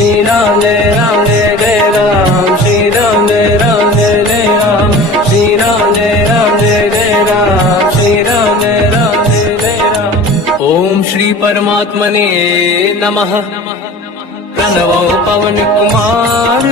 श्री राम जय जय राम, श्री राम जय जय राम, श्री राम जय जय राम, श्री राम जय जय राम। ओम श्री परमात्मने नमः। प्रणवो पवन कुमार,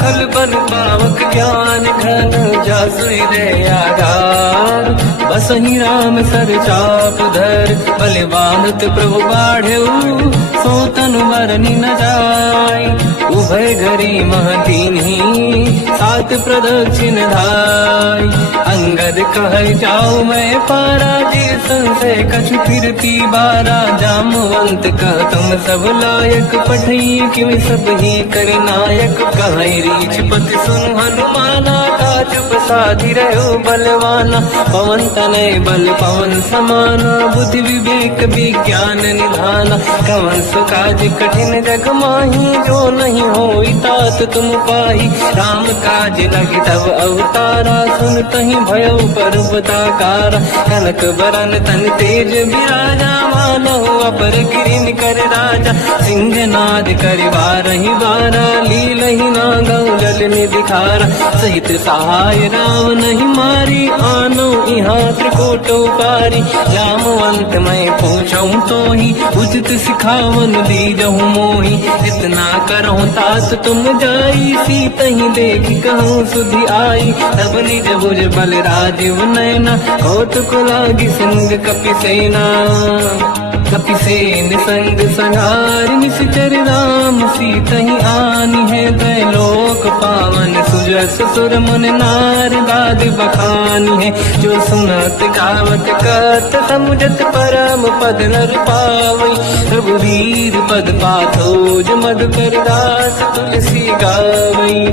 खल बल पावक ज्ञान घन, जासु हृदय आधार। बसहि राम सर चाप धर, बलवानत प्रभु बाढ़ऊ, सो तनु मरनि न जाय। उभय घरी महदीन्ही, सात प्रदक्षिण धाय। अंगद कह जाऊ मैं पारा, जी संशय कछु फिरती बारा। जामवंत कह तुम सब लायक, पठई किम सब ही कर नायक। कहीं रीछ पति सुन हनुमाना, काज प्रसादी रहो बलवाना। पवन तनय बल पवन समाना, बुद्धि विवेक विज्ञान निधाना। कवन सुकाज कठिन जग माही, जो नहीं होई तात तुम पाही। राम काज लगी तब अवतारा, सुन तहि भयो पर्वताकारा। कनक बरन तन तेज बिराजा, मानहु अपर गिरिन कर राजा। सिंहनाद करिवारहि बारा, लीलहि नागौ जल निधिखारा। सहित सहाय राम नहीं मारी, आनो इहाँ त्रिकोट उपारी। जामवंत मैं पूछऊँ तोहि, उचित सिखावन दीजहु मोहि। इतना करहु तात तुम जाई, सीतहि देख कहूँ सुधि आई। तब निज भुज बल राजीव नैना, कौतुक लागी सिंह कपिसेना। कपिसेन संग संहार, निश्चर राम सीतहि आनी है। त्रैलोक पावन सुजस सुर मुन नार, गाद बखानी है। जो सुनत गावत कत, समुझत परम पद नर पावई। रघुवीर पद पाथोज, मधुकर दास तुलसी गावई।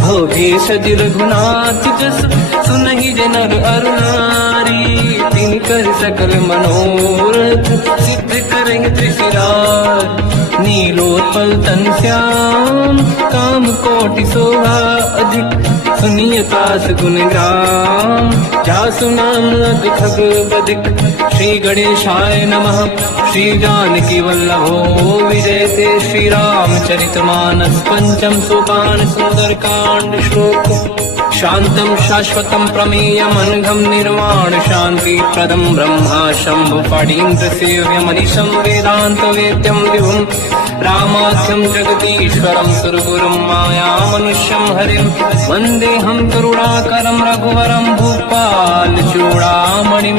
भोगे सज रघुनाथ जस, सुनहि जनर अरु नारी। तिन कर सकल मनोरथ, सिद्ध करें त्रिशिरार। नीलोत्पल तन श्याम, काम कोटि शोभा अधिक। सुनिय तास गुण ग्राम, जासु नाम अग खग बदिक। श्री गणेशाय नमः। श्री जानकी वल्लभो विजयते, श्री रामचरित मानस। पंचम सोपान सुंदर कांड श्लोक। शांतं शाश्वतं प्रमेयम्, अनघं निर्वाण शांति प्रदं। ब्रह्मा शंभु फणीन्द्र सेव्यमनिशं, वेदांत वेद्यं विभुं। रामाख्यं जगदीश्वरं, सुरगुरुं मायामनुष्यं हरिं। वन्देऽहं करुणाकरं रघुवरं, भूपाल चूडामणिं।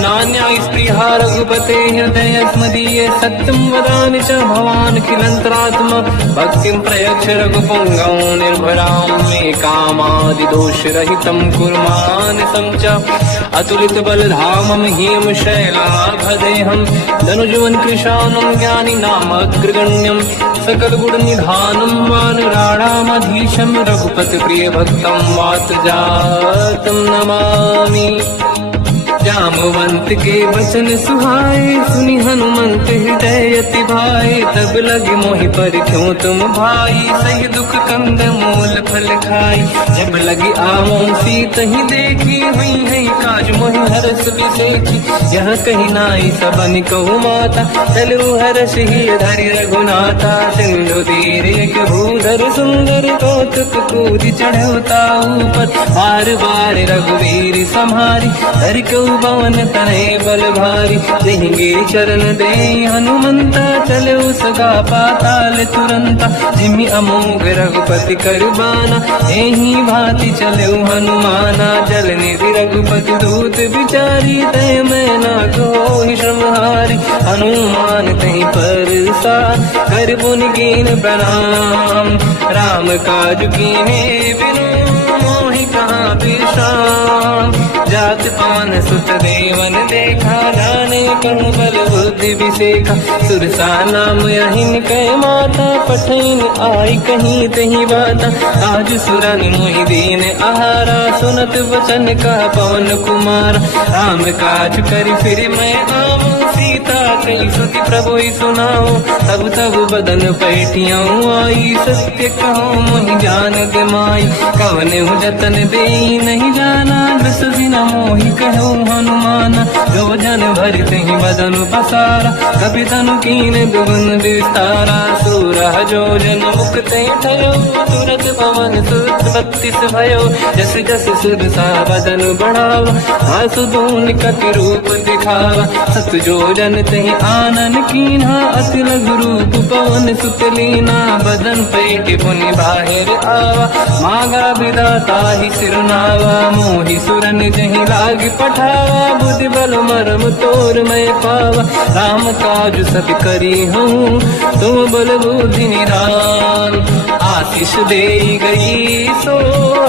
नान्या स्पृहा रघुपते हृदयस्मदीये, सत्यं वदामि च भवान् खिलन्तरात्मा। भक्तिं प्रयच्छ रघुपुङ्गं, निर्भरां मे कामादिदोषरहितं कुर्मानसं च। अतुलित बलधामं हेम शैलाभदेहं, धनुजवन कृशानं ज्ञानी नाम अग्रगण्यं। सकल गुण निधानं वानराणामधीशं, रघुपति प्रिय भक्तं वात जातं नमामि। जामवंत के वचन सुहाए, सुनि हनुमंत हृदय अति भाए। तब लगे मोहि पर क्यों तुम भाई, सही दुख कंद मूल फल खाई। जब लगी आवों सीतहि देखी, हुई है काज मोहि हरस बिसेखी। यह कही नाई सबन कहु माता, चलु हरष ही धरि रघुनाथा। सिंधु तीर एक भूधर सुंदर, कौतुक कूदि चढ़ौता ऊपर। बार बार रघुवीर सम्हारी, धरि कहु पवन तनय बल भारी। देंगे चरण दे हनुमंता, चले सगा पाताल तुरंता। जिमि अमोघ रघुपति कर बाना, एही भांति चले हनुमाना। जल निधि रघुपति दूत बिचारी, तय मैं ना कोहि श्रमहारी। हनुमान तहि परसा, कर पुनि कीन प्रणाम। राम काज कीन्हे बिनु, मोहि कहाँ विश्राम। जात पान सुत देवन देखा, जाने कनु बल बुद्धि विसेखा। सुरसा नाम अहिन कै माता, पठैन आई कहीं तही बाता। आज सुरन मोहि दीन आहारा, सुनत वचन का पवन कुमार। राम काज करि फिर मैं आऊँ, सीता कई सुति प्रभु सुनाऊँ। तब तब बदन पैठियाँ आई, सत्य कहो मोहि जान गमाई। कवन जतन दे नहीं जाना, दस दिन मोहि कहो हनुमान। जो जन भरते ही बदन पसारा, कपि तनु कीन दुगुन विस्तारा। सूरह जो जन मुक्ते ठयो, तुरत पवन सुत 32 भयो। जस जस सुरसा बदन बढ़ावा, आसु दून कति रूप दिखावा। सत जो जन तहि आनन कीन्हा, अति लघु रूप पवन सुत लीना। बदन पेट पुनि बाहिर आवा, मांगा विधाता ही सिरनावा। मोहि सुरन जहि लाग पठावा, बुद्धि बल मरम तोर मैं पावा। राम काज सब करी हूँ, तुम बल बुद्धि निधान। आशीष दे गई सो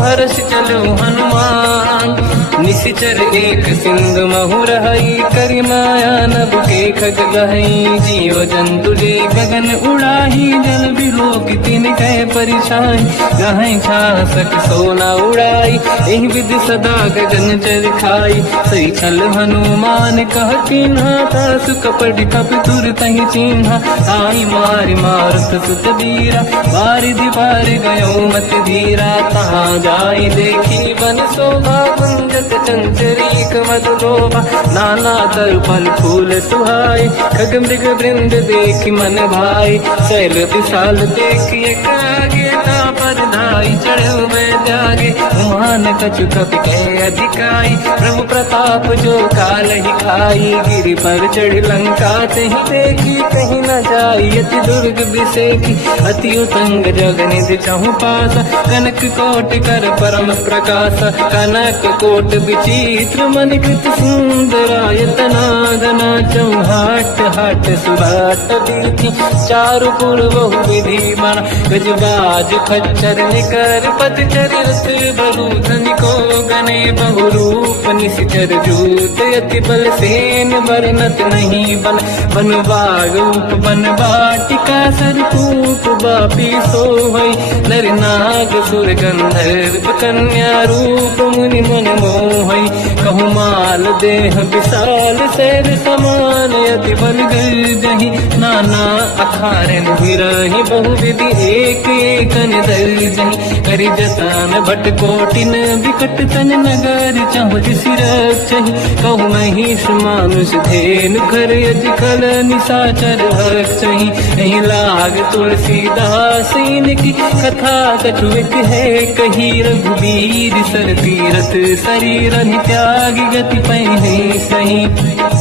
हर्ष चलो हनुमान। निशिचर एक सिंधु महु रहई, करि माया नभ के खग गहई। जीव जंतु जे गगन उड़ाही, जल बिलोक तिन कह परिछाई। गहई छासक सोना उड़ाई, एहि विधि सदा गगन चर खाई। सही छल हनुमान कह कीन्हा, तासु कपट कप तुर तहि चिन्हा। आई मारि मारुत सुत बीरा, बारिधि पार गयो मत धीरा। तहाँ जाई देखी बन शोभा, कुंजत चंचरीक मधु लोभा। नाना तर फल फूल सुहाई, खग मृग वृंद देखि मन भाई। शैल विशाल देखि एक आगे, ना पर धाई चढ़ो मैं त्यागे। मान कछु कपि कह अधिकाई, प्रभु प्रताप जो काल ही खाई। गिरि पर चढ़ लंका तहि देखी, कहीं न जाई अति दुर्ग बिसेकी। अति उत्तंग जगनिधि चहु पासा, कनक कोट कर परम प्रकाश। कनक कोट विचित्र मणिकृत सुंदरायतना। धना चौहाट हाट सुराट दीति, चारु पुर बहु विधि बना। गजबाज खच्चर निकर पतचर रथ बरु। धनिको गने बहु रूप निशिचर जूत। अति बल सेन बरनत नहीं बन। बन बाग रूप बन बाटिका, सरकूप बापी सोहई। नर नाग सुर गंधर्व कन्या, रूप मुनि मन मोहई। कहु माल देह विशाल, शैर समान अति बल गर्जहि। नाना अखारन बिरहि, बहु विधि एक एकन दर्जहि। करि जतन भट कोटिन, विकट तन नगर चहु सिरक्षहि। कहु महिष मानुष धेनु, खर यज खल निशाचर भक्षहि। एहि लाग तुलसीदास इनकी, कथा कछु एक है कही। रघुबीर सर तीरथ शरीर त्यागी, गति पहि सही।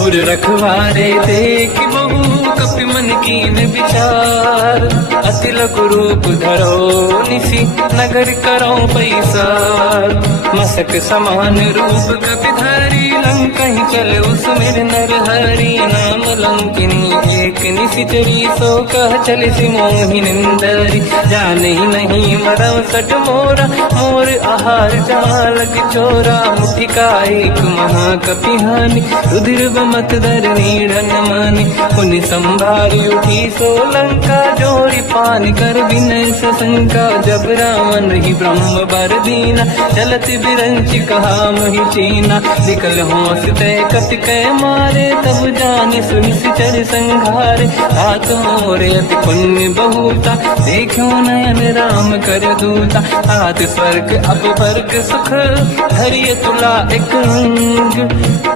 उर रखवारे देख बहु, कपि मन कीन विचार। अति लघु रूप धरो निशि, नगर करो पैसार। मसक समान रूप कपि धरी, लंकहि चलो सुमिर नर हरि। नाम लंकिनी एक निशिचरी, सो कह चलिसि मोहि निंदरी। जाने नहीं मरम सट मोरा, मोर आहार जालक चोरा। मुठिका एक महाकपि हानि, रुधिर बमत धरनी ढन मानि। पुनि संभारी उठी सो लंका, जोरी पानी कर विनय सशंका। जब रावण ही ब्रह्म बर दीना, चलत बिरंच कहा मोहि चीना। निकल होश तय कपि कै मारे, तब जानि सुनि सिचर संघारे। हाथ मोरे अति पुण्य बहुता, देखो नयन राम कर दूता। हाथ स्वर्ग अब वर्ग सुख, धरिय तुला एक अंग।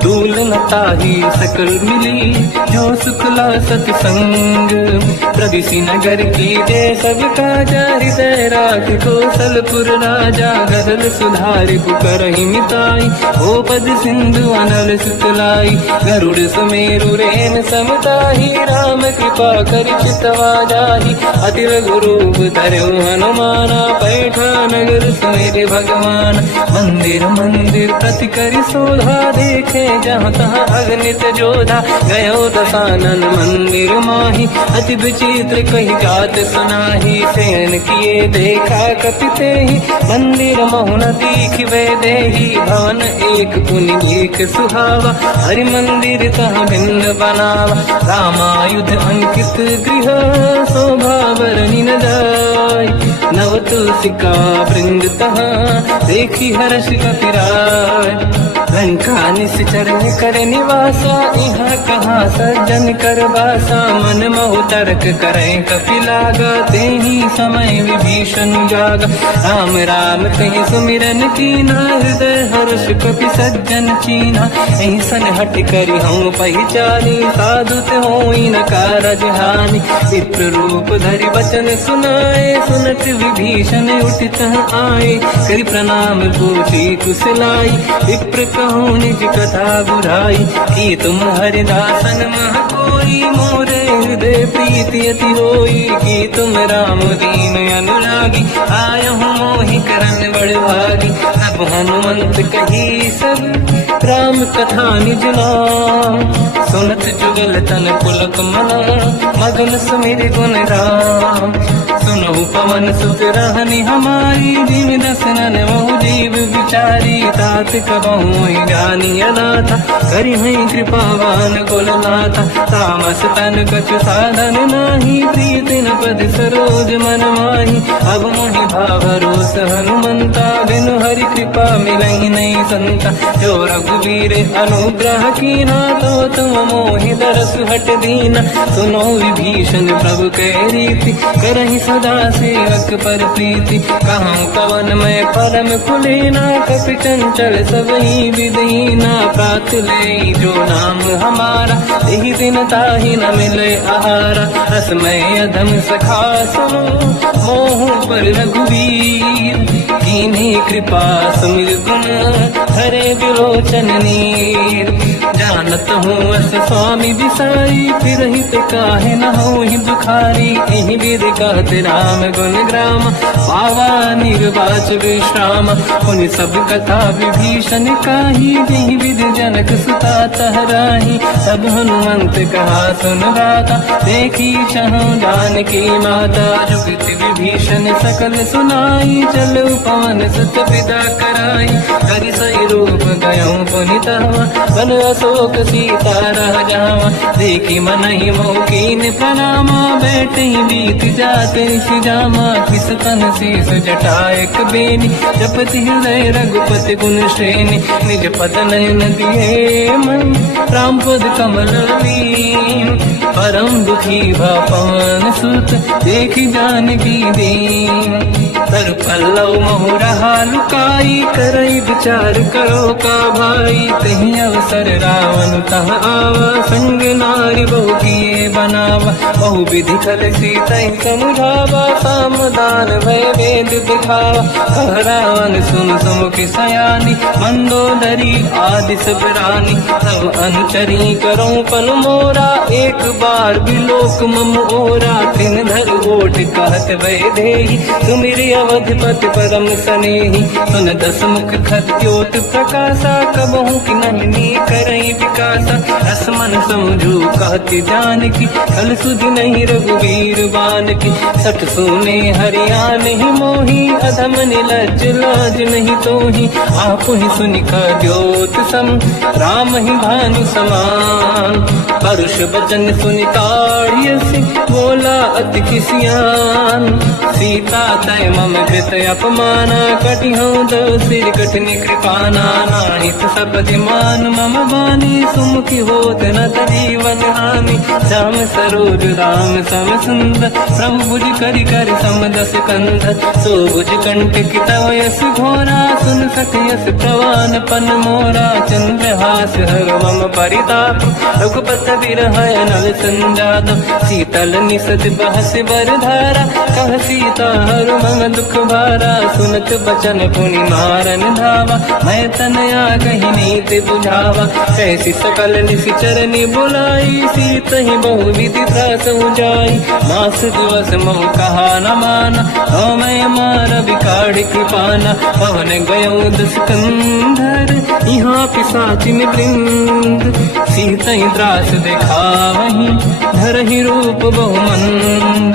दूल न ताहि सकल मिली, जो सुखला सतसंग। प्रदिशि नगर की जय सब काजा, हृदय राख कौशलपुर राजा। गरल सुधारि पुकारहि मिताई, ओ पद सिंधु अनल सुतलाई। गरुड़ सुमेरु रेन समताहि, राम कृपा करि चितवा जाहि। अति लघु रूप धरऊ हनुमाना, पैठा नगर सुमेर भगवान। मंदिर मंदिर प्रति करि शोधा, देखे जहाँ तहाँ अगणित जोधा। गयो दशानन मंदिर माहि, अति विचित्र कही जात सुनाही। शयन किए देखा कपि तेहि, मंदिर महु न दीखिबे देहि। भवन एक पुनि एक सुहावा, हरि मंदिर तहाँ भिन्न बनावा। रामायुध अंकित गृह, शोभा बरनि न जाय। नव तुलसिका वृंद तहाँ, देखी हर्ष कपि राय। लंका निश्चर कर निवासा, यहाँ कहाँ सज्जन कर बासा। मन मोह तर्क करें कपिलागा, ते ही समय विभीषण जागा। राम राम कहीं सुमिरन कीना, हृदय हर्ष कपि सज्जन चीना। ऐसन हट करी हम पहचानी, साधु ते होई न कारज हानि। विप्र रूप धरि वचन सुनाए, सुनत विभीषण उठित आए। करि प्रणाम पूछी कुशलाई, विप्र कहूँ निज कथा बुराई। कि तुम हरिदासन मह कोई, मोरे हृदय प्रीति अति होई। कि तुम राम दीन अनुरागी, आयहु मोहि करन बड़ भागी। तब हनुमंत कही सब राम कथा निज नाम। सुनत जुगल तन पुलक मना, मगन सुमिर गुण राम। सुनहु पवन सुत रहनि हमारी, जीव दसनन महु जीव विचारी। तात कबहु जानी अनाथा, करिहै कृपावान कुलनाथा। तामस तन कछु साधन नाही, प्रीति न पद सरोज मन माही। अब मोहि भावरोस हनुमंता, बिनु हरि कृपा मिलहि नहीं संता। जो रघुवीर अनुग्रह कीना, तो तुम मोहि दरस हट दीना। सुनो विभीषण प्रभु के रीति, करहि सदा सेवक पर प्रीति। कहूँ कवन मैं परम कुलीना, कपि चंचल सबहि विदहीना। प्रात ले जो नाम हमारा, यही दिन ताहि न मिले आहारा। रसमय अधम सखा सुनो, मोह पर रघुवीर। कीन्ही कृपा सुमिर गुण, हरे विलोचन नीर। जानत हूँ अस स्वामी दिसाई, फिर हित काहे न होहि दुखारी। एहि विधि कहत राम गुण ग्राम, पावा निर्वाच विश्राम। उन सब कथा विभीषण काही, जेहि विधि जनक सुता तहराही। तब हनुमंत कहा सुन गाता, देखी चहु जानकी माता। जुगति विभीषण सकल सुनाई, चलु पवन सुत पिता कराई। करि सही रूप गयऊँ पुनितवा, बन अशोक सीता रह जावा। देखी मनहि मोह कीन प्रणामा, बैठे बीत जाते सिजामा। किस तन शीस जटायक बेनी, जपति हृदय रघुपति गुण श्रेणी। निज पद नयन दिए मन, राम पद कमल लीन। परम दुखी भा पवन सुत, देखी जानकी दीन। तर पल्लव महु रहा लुकाई, करई विचार करो का भाई। तही अवसर रावण तह आवा, संग नारी बहु किए बनावा। बहु विधि कर सीता समुझावा, सामदान भय वेद दिखावा। कह रावण सुन सुमुख सयानी, मंदोदरी आदि सब रानी। सब अनुचरी करो पन मोरा, एक बार बिलोक मम ओरा। तिन धर ओट कहत भय देहि, सुमिरि अवधपति परम सनेहि। सुन दस मुख खद्योत प्रकाशा, कबहु कि नहिनी करई विकासा। असमन समझू कहती जानकी, कल सुधि नहीं रघुवीर बानकी। सठ सुने हरियाण ही मोही, अधम निलज्ज लाज नहीं तोही। आप ही सुनि खद्योत सम, राम ही भानु समान। परुष बचन सुनि ताड़ियसि, बोला अति किसियान। सीता तय मम कृत अपमाना, कटिहऊँ दो सिर कठिन कृपाना। नाहित सपदि मान मम बानी, सुमुखी होत न जीवन हानि। श्याम सरोज राम सम सुंदर, प्रभु भुज करि कर समदस कंध। सो भुज कंटक तव यस घोरा, सुन सक यस प्रवान पन मोरा। चंद्रहास हर मम परिताप, रघुपत बिरह नल संजात। शीतल निसत बहस बरधारा, कह सीता हर मम दुख भारा। सुनत बचन पुनि मारन धावा, मैं तनया कही नीति बुझावा। कैसी सकल निश्चरनि बुलाई, सीत ही बहु विधि त्रास जाई। मास दिवस मोह कहा न माना, तो मैं मार बिकाड़ कृपाना। पवन गयो दुष्कंधर, यहाँ पिशाचिन वृंद। सीत ही त्रास दिखावहीं, धरहि रूप बहुमंद।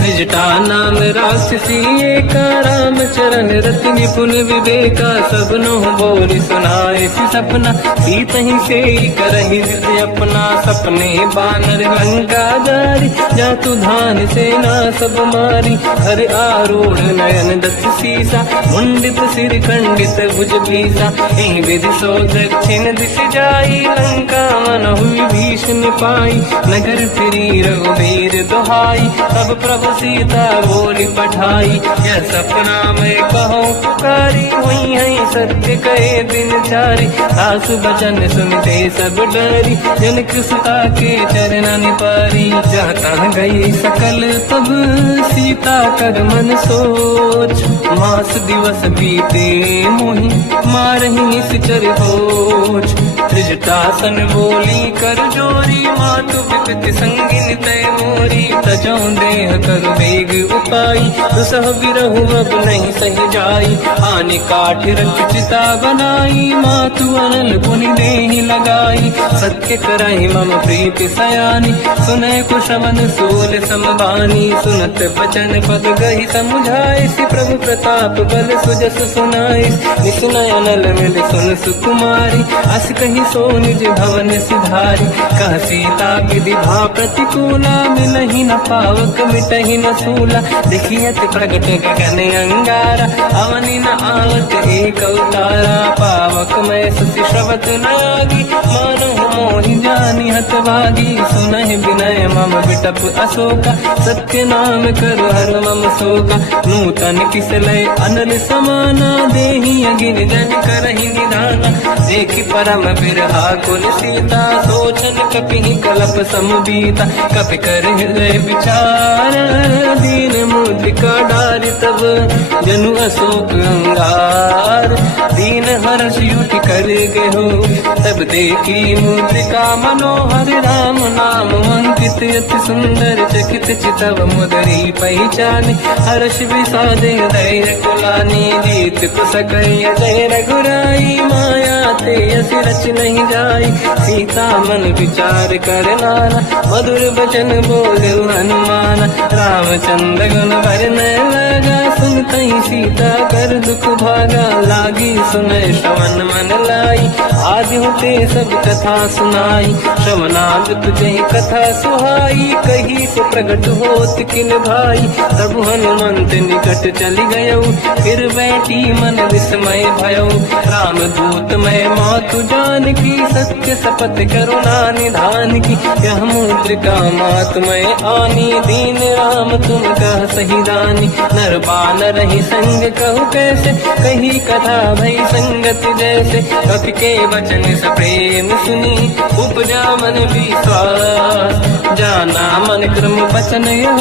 त्रिजटा नाम राक्षसी एका, राम चरण रति निपुण विवेका, सबनो बोल सुनाए सी सपना, सीत ही से करहि जिद अपना, सपने बानर लंका जारी, जातु धान सेना सब मारी, हर आरूढ़ नयन दस सीसा, मुंडित सिर खंडित भुज भीसा, एहि विधि सो दक्षिण दिश जाई, लंका मन हुई भीषण पाई, नगर फिरी रघुबीर दुहाई, तब प्रभु सीता बोली पठाई, यह सपना मैं कहूँ पुकारी, हुई है सत्य कहे दिन चारी, आसु बचन सुनते सब डरी, जनक सुता के चरण पारी, जाता गई सकल तब सीता कर मन सोच, मास दिवस बीते मोहि मारहि निश्चर होच, त्रिजटासन बोली कर जोरी, मातु विपति संगिन तय मोरी, तजो देह कर वेग उपाई, दुसह बिरहु अब नहीं सही जाई, आने काठ रख चिता बनाई, मातु अनल पुनि देहि लगाई, सत्य कराई मम प्रीति सयानी, सुनय कुशवन सूल समबानी, सुनत बचन पद गहि समुझाए, सि प्रभु प्रताप बल सुजस सुनाई, निसुनय अनल मिल सुन सुकुमारी, अस कहि सो निज भवन सिधारी, कह सीता विधि भा प्रतिकूला, मिलहि न पावक मिटहि न सूला, देखियत प्रगट गगन अंगारा, अवनि न आवत एक अवतारा, पावक मैं ससि श्रवत न आगी, मानहु मोहि जानि हतभागी, सुनहि विनय मम विटप अशोका, सत्य नाम करु हर मम शोका, नूतन किसलय अनल समाना, देहि अगिन जन करहि निधाना, देखि परम बिरहा कुल सीता, सोचन कपिहि कलप समबीता, कपि कर हृदय विचार, दीन मुद्रिका डारि तब जनु अशोक अंगार, दीन हर्ष युति कर गेहु, तब देखी मुद्रिका मनोहर, राम नाम अंकित अति सुंदर, चकित चितव मुदरी पहचान, हर्ष विषादे धैर्य कुलानी, जीत कुसकय जय रघुराई, माया ते अस रच नहीं जाई, सीता मन विचार कर नाना, मधुर बचन बोले हनुमान, रामचंद्र गुण वरनय लगा, सुनतहि सीता कर दुख भागा, लागी सुनय श्रवण मन लाई, आदि होते सब कथा सुनाई, श्रवणाद तुझे कथा सुहाई, कही से प्रगट होत किन भाई, तब हनुमंत निकट चली गयो, फिर बैठी मन विस्मय भयो, राम दूत मैं मातु जान की, सत्य शपथ करुणा निधान की, यह मुद्रिका मात मैं आनी, दीन राम तुम कह सही दानी, नर बानर ही संग कहु कैसे, कही कथा भई संगत जैसे, कपि के वचन सप्रेम सुनी, उपजा मन विश्वास, जाना मन क्रम वचन यह,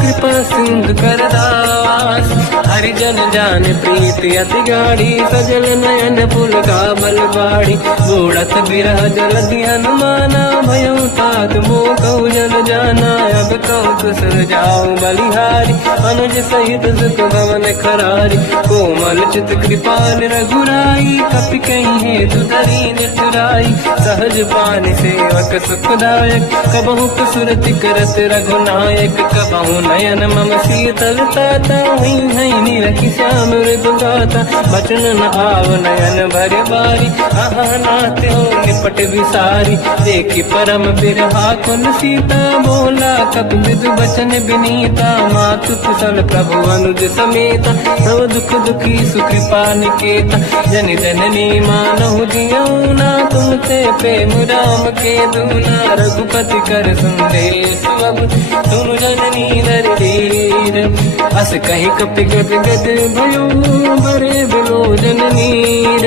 कृपा सिंधु कर दास, हरिजन जान प्रीति अति गाढ़ी, सजल नयन पुल का बल बाढ़ी, बूढ़त बिरह जल हनुमाना, भयो तात मोह कहु जल जाना, अब कहु कुशल जाओ बलिहारी, अनुज सहित सुख भवन खरारी, कोमल चित कृपाल रघुराई, कपि कहीं हेतु दरीन चुराई, सहज पान सेवक सुखदायक, कबहु कुसुरति करत रघुनायक, कबहु नयन मम शीतल ताता, हुई है नीरखि श्याम मृदु गाता, बचन न आव नयन भर बारी, आहा नाथ हो निपट विसारी, देखि परम बिरहा कुल सीता, बोला कपि मृदु बचन विनीता, मातु कुशल प्रभु अनुज समेता, सब दुख दुखी सुकृपा निकेता, जन जननी मानहु जियौना, तुम ते प्रेम राम के दूना, रघुपति कर संदेश अब तुम जननी नर धीर, अस कहि कपि गद गद भयो, बरे बिलोचन नीर,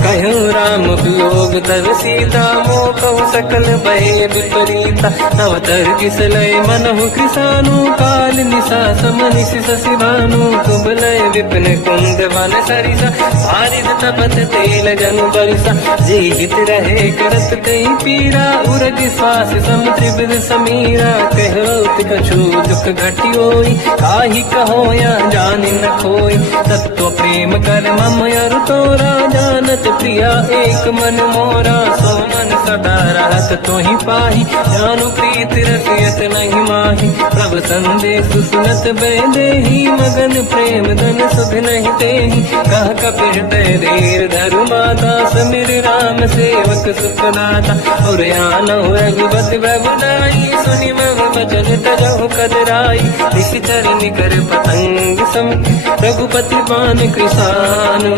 कहो राम वियोग तब सीता, मोह कहु सकल भय विपरीता, अवतर किसलय मनहु कृसानु, काल निशा समनिश शशि भानु, कुबलय विपिन कुंद वन सरिसा, पारिद तपत तेल जनु बरसा, जे हित रहे करत कई पीरा, उरग श्वास सम त्रिविध समीरा, कहो कछु दुख घटी होई, काहि कहो या जानि न खोई, तत्व प्रेम कर मम अरु तोरा, जानत प्रिया एक मन मोरा, सो मन सदा रहत तो ही पाही, जानु प्रीत रसियत नहीं माही। प्रभु संदेश सुनत बैदेही, मगन प्रेम धन सुध नहीं तेही। कह कपि हृदय धीर धरु माता, समिर राम सेवक सुखदाता। और आनहु रघुपति प्रभुदाई, सुनि मम बचन तजहु कदराई। निश्चर निकर पतंग सम, रघुपति बान कृसानु।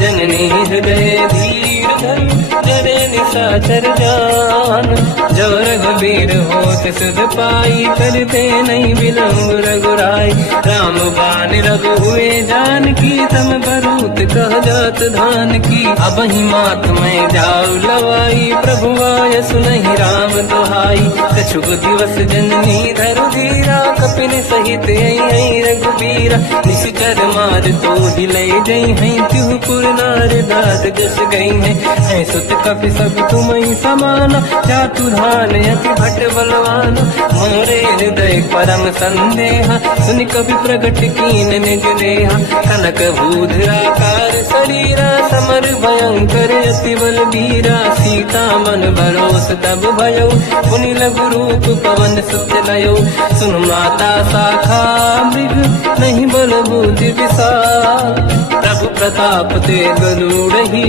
जननी हृदय धीर धरु, जरे निशाचर जान। जो रघुबीर होत सुध पाई, करते नहीं विलम्ब रघुराई। राम बान रघु हुए जानकी, तम भरूत कह जात धान की। अब ही मात मैं जाऊ लवाई, प्रभु आय सुनहि राम दुहाई। कछुक दिवस जननी धरु धीरा, कपिन सहित आई रघुबीरा। निश्चर मार तो हिलै जई हैं, त्युह पुर नार दात जस गई हैं। सुत कपि सब तुमहि समाना, जातु धान अति भट बलवाना। मोरे हृदय परम संदेहा, सुनि कपि प्रगट कीन निज देहा। कनक भूधराकार शरीरा, समर भयंकर अति बलबीरा। सीता मन भरोस तब भयो, पुनि लघु रूप पवन सुत लयो। सुन माता शाखा मृग, नहीं बल बुद्धि विशाल। प्रभु प्रताप ते गरुड़हि,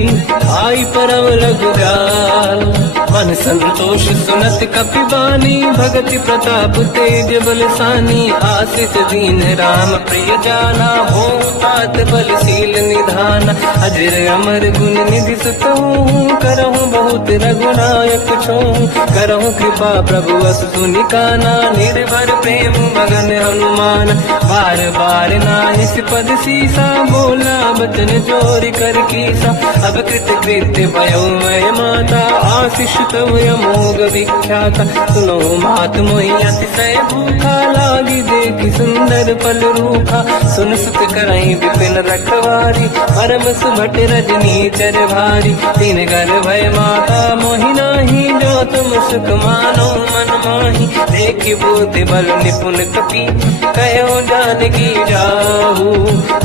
आई परम रघुराल। मन संतोष सुनत कपि बानी, भगति प्रताप तेज बलसानी। आशीष दीन राम प्रिय जाना, हो तात बलशील निधान। अजर अमर गुण निधि सुतहु, करहु बहुत रघुनायक छोहु। करहु कृपा प्रभु अस सुनि काना, निर्भर प्रेम मगन हनुमान। बार बार नाहिस पद सीसा, बोला बचन जोरि कर कीसा। अब कृत कृत्य भयो मैं माता, आशीष तव अमोघ विख्याता। सुनो मात मोहि अतिशय भूखा, लागी देखि सुंदर फल रूखा। सुन सुत करहि विपिन रखवारी, परम सुभट रजनी चर भारी। तीन घर भय माता मोहि नाही, जो तुम सुख मानो मन माही। देखि बुद्धि बल निपुण कपि, कहो जानकी जाहू।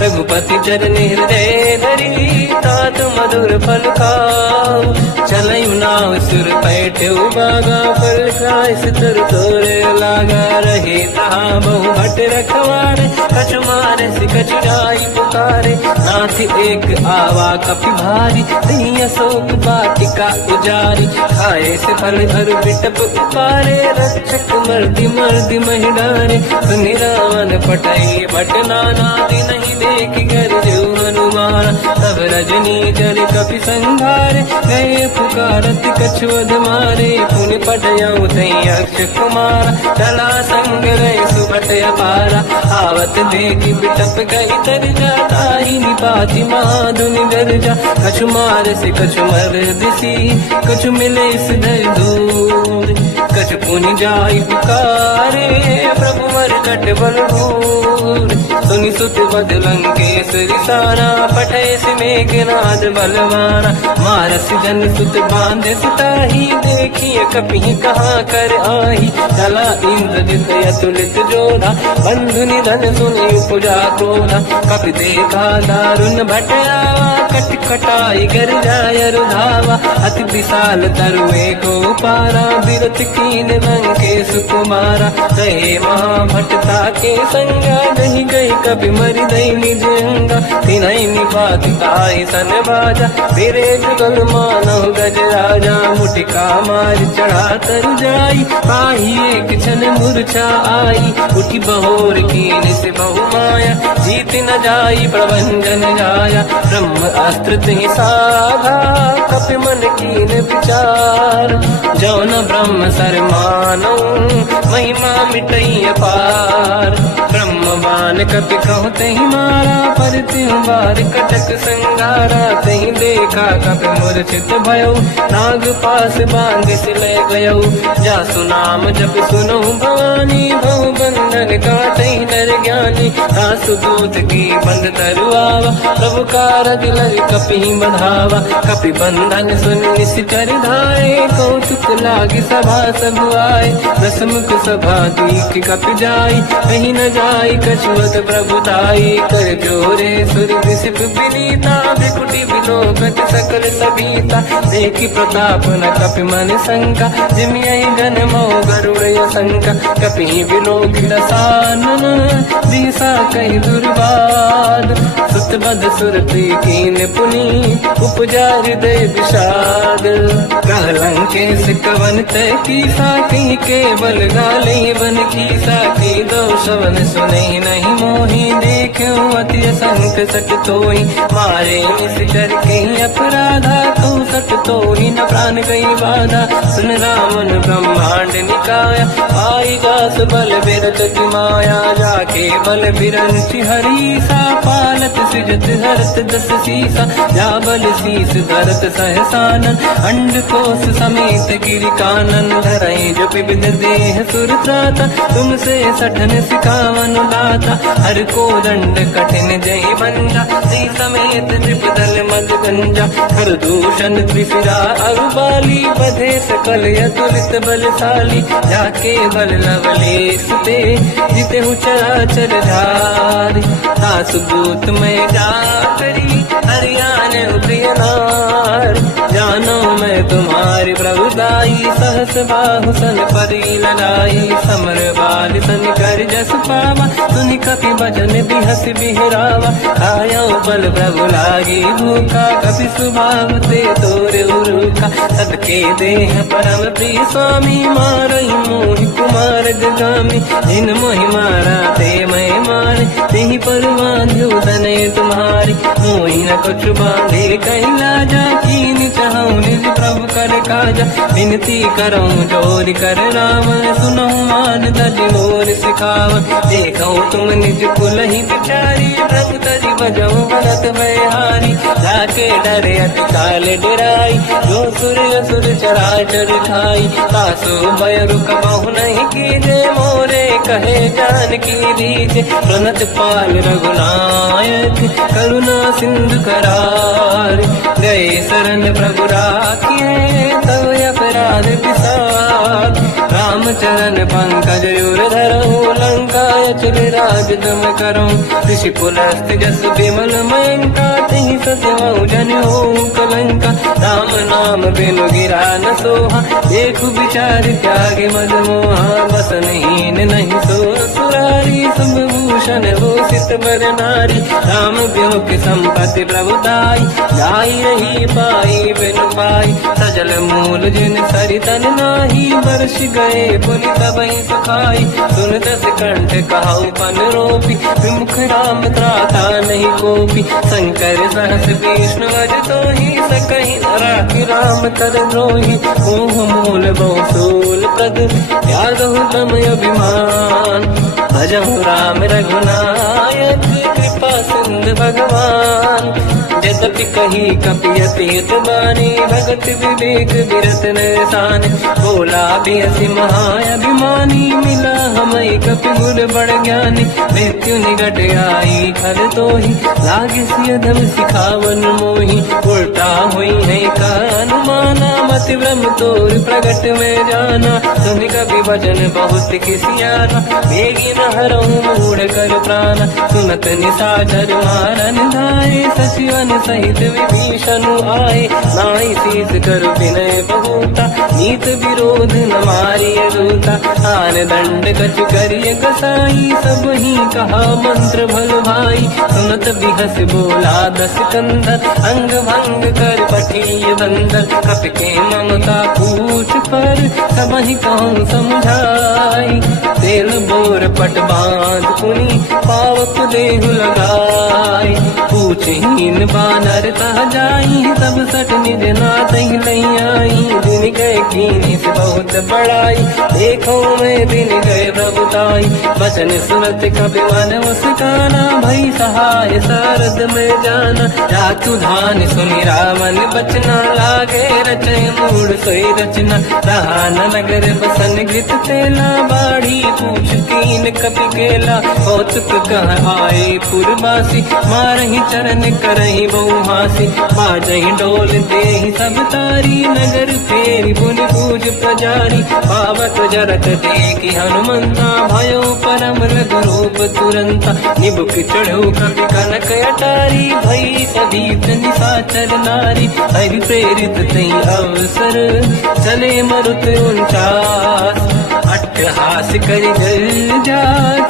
रघुपति चरण हृदय धरी, तात मधुर फल खाऊ। चलऊ नाव सुर पैठे बागा, फल खाय सितर तोरे लागा। रहे तहाँ बहु भट रखवारे, कछु मारे से कछु जाई पुकारे। नाथ एक आवा कपि भारी, दही अशोक वाटिका उजारी। खाए से फल हर बिटप उपारे, रक्षक मर्दि मर्दि महि डारे। सुनि रावण पटई भट नाना, नहीं देख कर जो हनुमान। तब रजनी जल कपि संघारे, गए पुकारत कछुअध मारे। पुनि पटयऊ तई अक्ष कुमार, चला संग रहे सुभट अपारा। आवत देखि बिटप गई तर जाता, ही निपाति माधुनि गर्जा। कछु मार से कछु मर दिसी, कछु मिले सिधर दूर। कछु पुनि जाई पुकारे, प्रभु मर कट बल भूर। सुनि सुत बद लंकेश्वरी सारा, पठय से मेघनाद बलवाना। मारस जन सुत बांधे सिताही, देखिए कपि कहाँ कर आही। चला इंद्रजित अतुलित जोधा, बंधु निधन सुनि उपजा क्रोधा। कपि देखा दारुण भट आवा, कट कटाई गर जाय रुधावा। अति विशाल तरुए को पारा, बिरत कीन लंकेश कुमारा। रहे महाभटता के संगा, दही गई कपि मरि दई निज अंगा। तिनहि निपाति ताहि सन बाजा, फिरे जुगल मानव गज राजा। मुटिका मार चढ़ा तर जाई, पाही एक क्षण मूर्छा आई। उठी बहोर कीन से बहु माया, जीत न जाई प्रभंजन जाया। ब्रह्म अस्त्र तिहि साधा, कपि मन कीन विचार। जौन ब्रह्म सर मानो, महिमा मिटई अपार। ब्रह्म बान कपि कहु तहि मारा, पर तिहु बार कटक संगारा। तहि देखा कपि मूर्छित भयो, नाग पास बांध सिलय गयो। जासु नाम जप सुनहु भवानी, भव बंधन काटहि नर ज्ञानी। जाने, दास दूत की बंद तरुआवा, प्रभु कारज लग कपि बंधावा। कपि बंधन सुन निश्चर धाये, कौतुक लागी सभा सब आए। दसमुख सभा दीख कपि जाई, कहीं न जाई कछुअत प्रभु दाई। कर जोरे सुर दिसिप विनीता, बिकुटी बिलोकत सकल सबीता। देखी प्रताप न कपि मन शंका, जिमियै गण मोह गरुड़ शंका। कपि बिलोकित सानन, दिशा कहीं दुर्बाद। सुत बद सुरति कीन पुनी, उपजा हृदय विषाद। कहलंकेश कवन तय कीसा, कहीं केवल गाले बन कीसा। की दो शवन सुने नहीं मोही, देखे अति संत सट तोई। मारे निश्चर कहीं अपराधा, तो सट तोही न प्राण कहीं बाधा। सुन रामन ब्रह्मांड निकाया, आई जास बल बिरत की माया। जाके बल बिरंचि हरीसा, पालत सिजत हरत दस सीसा। जा बल शीस धरत सहसानन, अंड कोश समेत गिरि कानन। धरई जो विविध देह सुर त्राता, तुमसे सठन सिखावन दाता। हर को दंड कठिन जय बंजा, श्री समेत त्रिपदल मद गंजा। हर दूषण त्रिशिरा अरुबाली, बधे सकल यतुलित बलशाली। जाके बल लवलेश ते, जिते चराचर धारी। दास दूत में जाकरी, हरियाण प्रिय नार। जानो मैं तुम्हारी प्रभुदाई, सहस बाहु सन परी लड़ाई। समर बाल सन कर जस पावा, सुनि कपि भजन बिहस बिहरावा। आयो बल प्रभु लागी भूखा, कपि स्वभाव ते तोरे उरुखा। सबके देह परम प्रिय स्वामी, मारई मोहि कुमार गगामी। जिन मोहि मारा ते मैं मारे, तेहि पर बांध्यो तनय तुम्हारी। मोहि न कुछ बांधे कहीं लाजा, कीन चाहूं निज प्रभु कर काजा। विनती करऊं जोर कर राम, सुनऊं मान दज मोर सिखाव। देखो तुम निज कुल ही बिचारी, प्रभु तज बजऊं बनत हारी। जाके डरे अति काल डराई, जो सुर असुर चराचर खाई। तासु भय रुक बहु नहीं कीजे, मोरे कहे जान की दीजे। प्रणत पाल रघुनायक, करुणा सिंधु करार। गए शरण प्रभु राखिए, तव अपराध विसार। रामचरण पंकज उर धरऊं, लंका अचल राज दम करऊं। ऋषि पुलस्त जस विमल मयंका, तिहि ससेवऊं जन होऊं कलंका। राम नाम बिनु गिरा न सोहा, देखु विचार त्यागे मद मोहा। बसनहीन नहीं सो सुरारी, सब भूषण हो सित बर नारी। राम ब्योह की संपत्ति प्रभुताई, जाई रही पाई बिनु पाई। सजल मूल जिन सरितन नाही, वर्ष गए पुनि तबहि सुखाई। सुन दस कंठ कहाऊ पन रोपी, विमुख राम त्राता नहीं कोपी। शंकर सहस विष्णु अज तोहि, सकहि न राखि राम कर द्रोही। मोह मूल बहु सूल प्रद, त्यागहु तम अभिमान। भजहु राम रघुनायक, कृपा सिंधु भगवान। यद्यपि कही कपि अतीत बानी, भगत विवेक विरत नैसान। बोला बेसी महाअभिमानी, मिला हमें कपि गुर बड़ ज्ञानी। मृत्यु निकट आई खल तोहि, लागे सियधम सिखावन मोहि। उल्टा हुई है का अनुमाना, मति ब्रह्म तोर प्रगट में जाना। सुनि कपि वचन बहुत किसियाना, बेगी न हरऊं मूढ़ कर प्राण। सुनत निशाचर मारन धाये, सचिवन सहित विभीषण आए। नाई शीस कर विनय बहुता, नीत विरोध न मारिय दूता। आन दंड कछ करिय कसाई, सब ही कहा मंत्र भल भाई। सुनत बिहस बोला दस कंधर, अंग भंग कर पठिय बंदर। कपि के ममता पूछ पर, सब ही कहूँ समझाई। तेल बोर पट बांध पुनि, पावक देहु लगाई। ऊंचहीन बानर तह जाई, सब सट निज नाथ ही नहीं आई। दिन गए कीनी से बहुत बड़ाई, देखो मैं दिन गए प्रभुताई। बचन सुनत कपि मन मुस्काना, भई सहाय सारद में जाना। जातु धान सुनि रावण बचना, लागे रचे मूड सोई रचना। रहा न नगर बसन गृत तेला, बाढ़ी पूछ कीन कपि केला। कौतुक कह आए पुरवासी, मारहि चरण करहि बहु हासी। बाजहि ढोल देहि सब तारी, नगर फेरी पुन पूज प्रजारी। पावक जरत देखि हनुमंता, भयो परम रघुरूप तुरंता। निबुक चढ़ो कपि कनक अटारी, भई सभीत निशाचर नारी। हरि प्रेरित तई अवसर, चले मरुत 49। अट्टहास करि जल जा,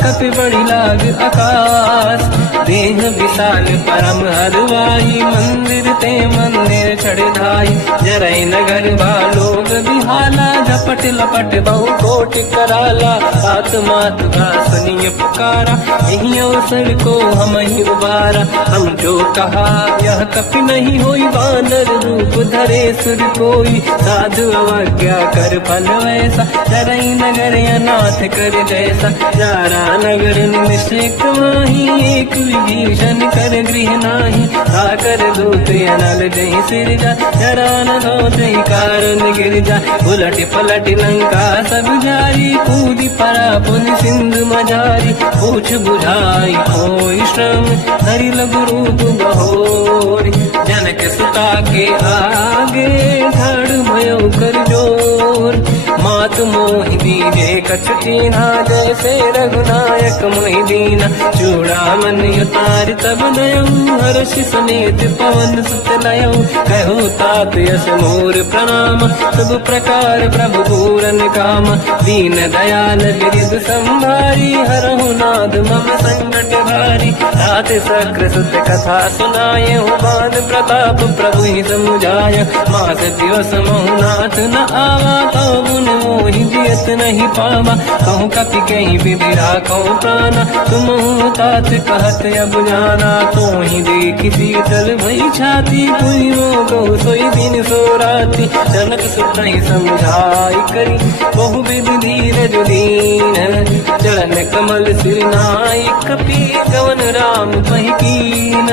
कपि बड़ी लाग आकाश। देह विशाल परम हरवाई, मंदिर ते मंदिर चढ़ धाई। जरई नगर बालोग बिहाला, झपट लपट बहु कोट कराला। आत्मात का सुनिय पुकारा, यही अवसर को हम ही उबारा। हम जो कहा यह कपि नहीं होई, वानर रूप धरे सुर कोई। साधु अवज्ञा कर फल वैसा, जरई नगर अनाथ कर जैसा। जारा नगर निश्चित माही, एक विभीषण कर गृह नाही। आकर दूत अनल जही सिर जा, जरा न दो कारण गिर जा। उलट पलट लंका सब जारी, कूदी परा पुन सिंधु मझारी। पूछ बुझाई कोई श्रम, हरि लघु रूप बहोरी। जनक सुता के आगे, ठाड़ भयो कर जोर। मात मोहि दीजे कछ कीन्हा, जैसे रघुनायक मोहि दीना। चूड़ामन उतार तब नयऊ, हर्ष समेत पवन सुत लयऊ। कहो तात यस मोर प्रणाम, सब प्रकार प्रभु पूरन काम। दीन दयाल गिरिध संभारी, हरहु नाद मम संकट भारी। तात सक्र सुत कथा सुनाए, बान प्रताप प्रभु ही समुझाय। मास दिवस महु नाथ न आवा, तो मुन मोहि जियत नहीं पावा। कहूँ कपि कहीं विधि राखो प्राणा, तुम तात कहत अब जाना। तो ही देखी शीतल भई छाती, पुइयो को सोई दिन सो राती। जनक सुत ही समझाई करी, बहु विधि धीरज दीन। चरण कमल सिर नाई, कपि गवन राम पहि कीन।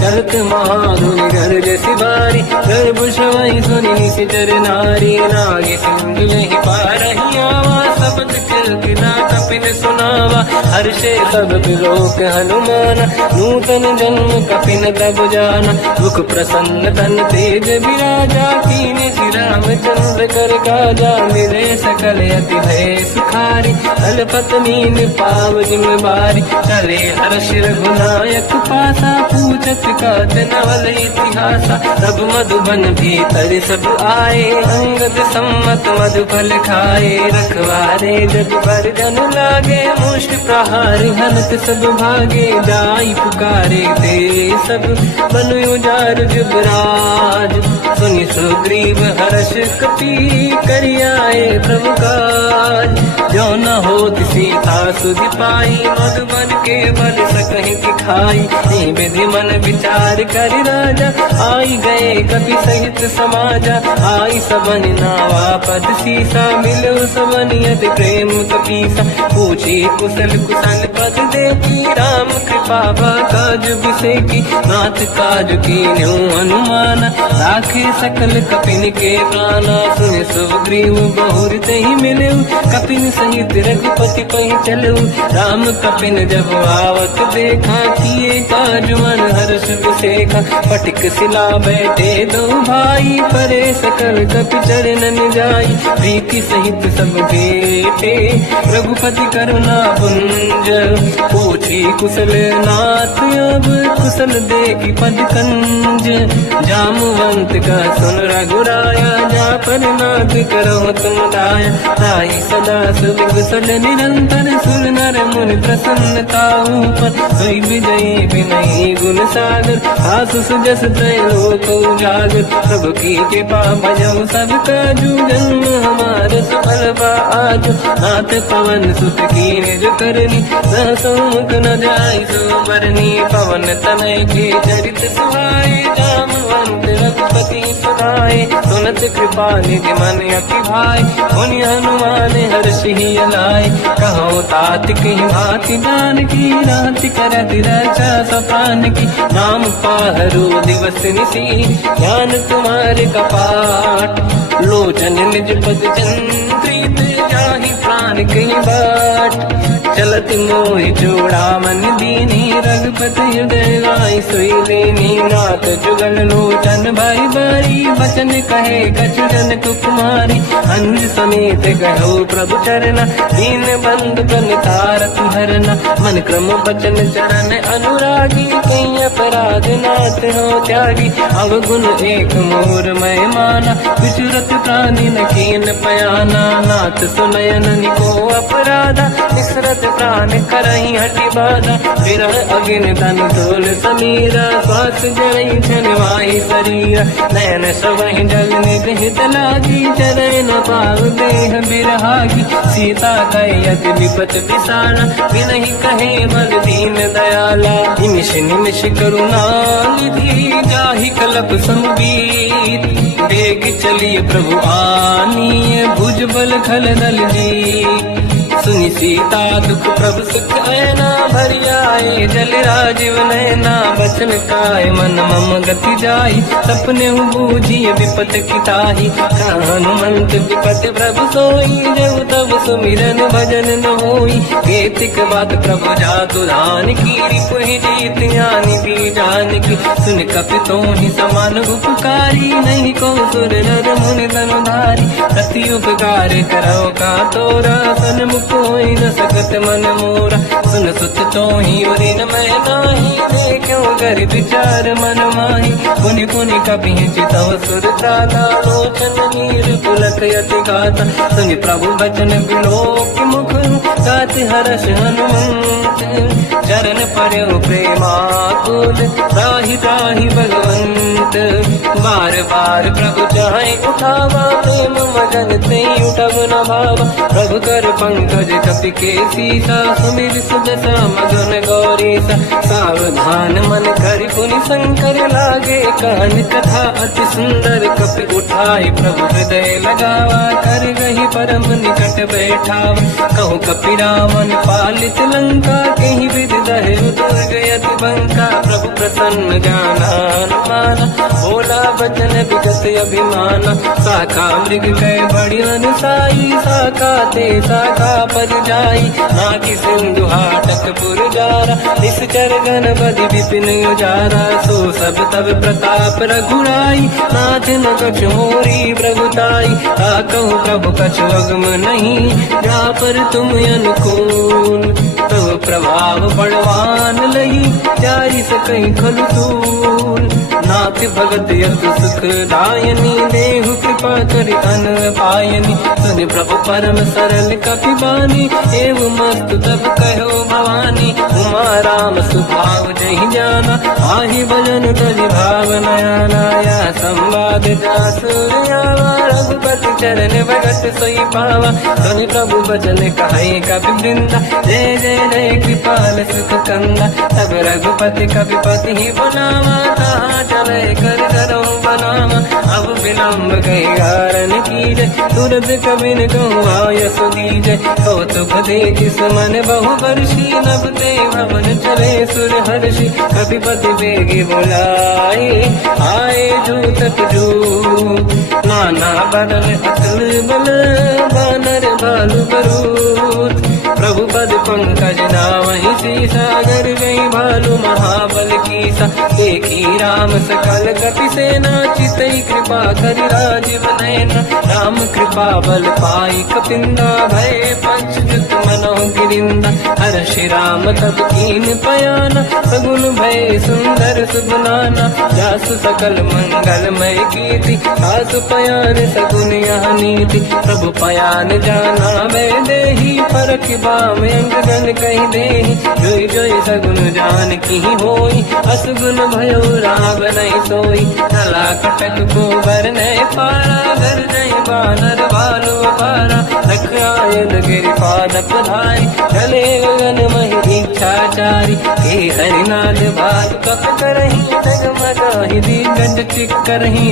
चलत महाधुनि गर्ज सिबारी, गर्भ श्रवहि सुनि निशिचर नारी। नागे सिंधु यही पारहि आवा, शब्द कीर्तना कपिन सुनावा। हर्षे सब लोक हनुमाना, नूतन जन्म कपिन तब जाना। मुख प्रसन्न तन तेज विराजा, कीने श्री रामचंद्र कर काजा। मिले सकल अति भय सुखारी, तलपत मीन पाव जिम बारी। चले हर्ष रघुनायक पासा, पूछत कात नवल इतिहासा। तब मधुबन भीतर सब आए, अंगद सम्मत मधुफल खाए। रखवारे जग पर जन लागे, मुष्ट प्रहार हनत सब भागे। जाई पुकारे ते सब, बन उजार जुबराज। सुनि सुग्रीव हर्ष कपि, करि आए प्रभु काज। जो न होत सीता सुधि पाई, मधुबन के बल सकहि दिखाई। विधि मन विचार कर राजा, आई गए कपि सहित समाजा। आई सबन नावा पद सीसा, मिलो सबन यद प्रेम कपीसा। पूछी कुशल कुशल पद देखी, राम कृपा काज बिसेकी। नाथ काज कीन्हु हनुमाना, राखे सकल कपिन के प्राणा। सुनि सुग्रीव बहुर तहि मिलऊ, कपिन सहित रघुपति पहि चलऊ। राम कपिन जब आवत देखा, किए काज मन हर्ष विसेखा। पटिक सिला बैठे दो भाई, परे सकल कपि चरणन जाई। प्रीति सहित सब बेटे, रघुपति करुणा पुंज। पूछी कुशल नाथ अब, कुशल देखि पद कंज। जामवंत का सुन रघुराया, जा पर नाथ करो तुम दाया। ताई सदा सुविकुशल निरंतर, सुर नर मुनि प्रसन्नता ऊपर। सोई विजयी विनयी गुण सागर, आसु सुजस त्रैलोक उजागर। प्रभु की कृपा भजऊ सब काजू, जन्म हमार सफल बा आजु। नाथ पवन सुत कीन्ह जो करनी, सहसो मुख न जाई सुबरनी पवन तनय के चरित सुहाए जामवंत रघुपति सुनाए सुनत कृपा निधि मन अति भाई मुनि हनुमान हर्षि लाए कहो तात कहीं भांति जान की रात करत रक्षा सपान की नाम पाहरो दिवस निसी ज्ञान तुम्हारे कपाट लोचन निज पद चंद्रित जाहि प्राण कहीं बाट चलत मोहि जोड़ा मन दीनी रघुपति हृदय लाई सोई लेनी नाथ जुगल लोचन भाई बारी बचन कहे कछु जन कुमारी अंज समेत कहो प्रभु चरना दीन बंधु प्रणितार तुहरना मन क्रम बचन चरण अनुरागी कहीं अपराध नाथ हो त्यागी अवगुण एक मोर मैं माना विचुरत प्राणी न कीन पयाना नाथ सुनयन निको अपराधा निसरत प्राण करई हटि बाधा विरह अगिन तन तोल समीरा श्वास जरई छनवाई शरीर नयन सबहि जल निज हित लागी चरण न पाव देह बिरहागी सीता कहे अति विपत पिसाना बिनहि कहे मन दीन दयाला निमिष निमिष करुणा निधि जाहि कलप संबीत बेग चलिए प्रभु आनीय भुज बल खल दल जी सुनि सीता दुख प्रभु सुख ऐना भर जाए जल राजीव नैना बचन काय मन मम गति जाई सपने बूझिए विपत किताही हनुमंत विपत प्रभु सोई जब तब सुमिरन भजन न होई केतिक बात प्रभु जातु धान की रिपुहि जीत ज्ञानी भी जान की सुन कपितों ही समान उपकारी नहीं को सुर नर मुनि धनुधारी अति उपकार करो का तोरा सन्मुख कोई न सकत मन मोरा सुन सुत चोही उरी न मैं नाही देखो कर विचार मन माही पुनि पुनि कपि चितव सुर त्राता लोचन नीर पुलक यति गाता सुनि प्रभु बचन बिलोक मुख गात हर्ष हनुमंत चरण पर्यो प्रेमाकुल त्राहि त्राहि भगवंत बार बार प्रभु चाहे उठावा प्रेम मगन ते उठब न भावा प्रभु कर पंकज कपि के सीसा सुमिर सुदशा मगन गौरीसा सावधान मन करि पुनि शंकर लागे कान कथा अति सुंदर कपि उठाई प्रभु हृदय लगावा कर गही परम निकट बैठावा कहु कपि रावण पालित लंका कहीं विधि दहे दुर्ग यति बंका प्रभु प्रसन्न जाना माना बोला बचन विगत अभिमाना शाखा मृग गए बड़ी अनुसाई शाखा ते शाखा पर जाई नाकि सिंधु हाटक पुर जारा निश्चर गण बदि विपिन उजारा सो सब तब प्रताप रघुराई नाथ न कछु मोरी प्रभुताई कहु प्रभु कछु अगम नहीं जा पर तुम अनुकूल प्रभु प्रभाव बड़वान लही जाई सकई खलु तूल नाथ भगत यत सुख दायनी देहु कृपा करि अन पायनी सुनि प्रभु परम सरल कपि बानी एव मस्त तब कहो भवानी उमा राम सुभाव जहि जाना आहि भजन तजि भाव नयाना या संवाद जासुर आवा रघुपति चरण भगत सोई पावा सुनि प्रभु बचन कहे कपि वृंदा जय जय जय कृपाल सुख कंदा तब रघुपति कपिपति ही बनावा कहाँ चले कर करो बनावा अब विलम्ब गई कारण की जय तुरंत कबिन कहूँ आयस दीजय कौतुक देख सुमन बहु वर्षी नभ ते भवन चले सुर हर्षि कपिपति बेगी बुलाए आए जूतक जू नाना बदल अतल बल बानर भालु बरूद प्रभु पद पंकज नामहि सागर गई भालू महाबल कीसा एक ही राम सकल कपि सेना चितई कृपा करि राजीव नयना राम कृपा बल पाई कपिंदा भय पंचजुत मनो गिरिंदा हर श्री राम तब कीन पयाना सगुन भय सुंदर सुगुनाना जासु सकल मंगलमय कीर्ति आसु पयान सगुन यह नीति प्रभु पयान जाना मैं देही फरक बाम अंगन कही देही जोई जोई सगुन जान की होई असगुन भयो राव नहीं सोई नला कटक को बर नहीं पारा घर नहीं बानर भालू पारा लख आयल गिर पाद पधारी चले गगन मही निशाचारी के हरिनाथ भाग कप करही डगमगाहि दिग्गज चिक्करहि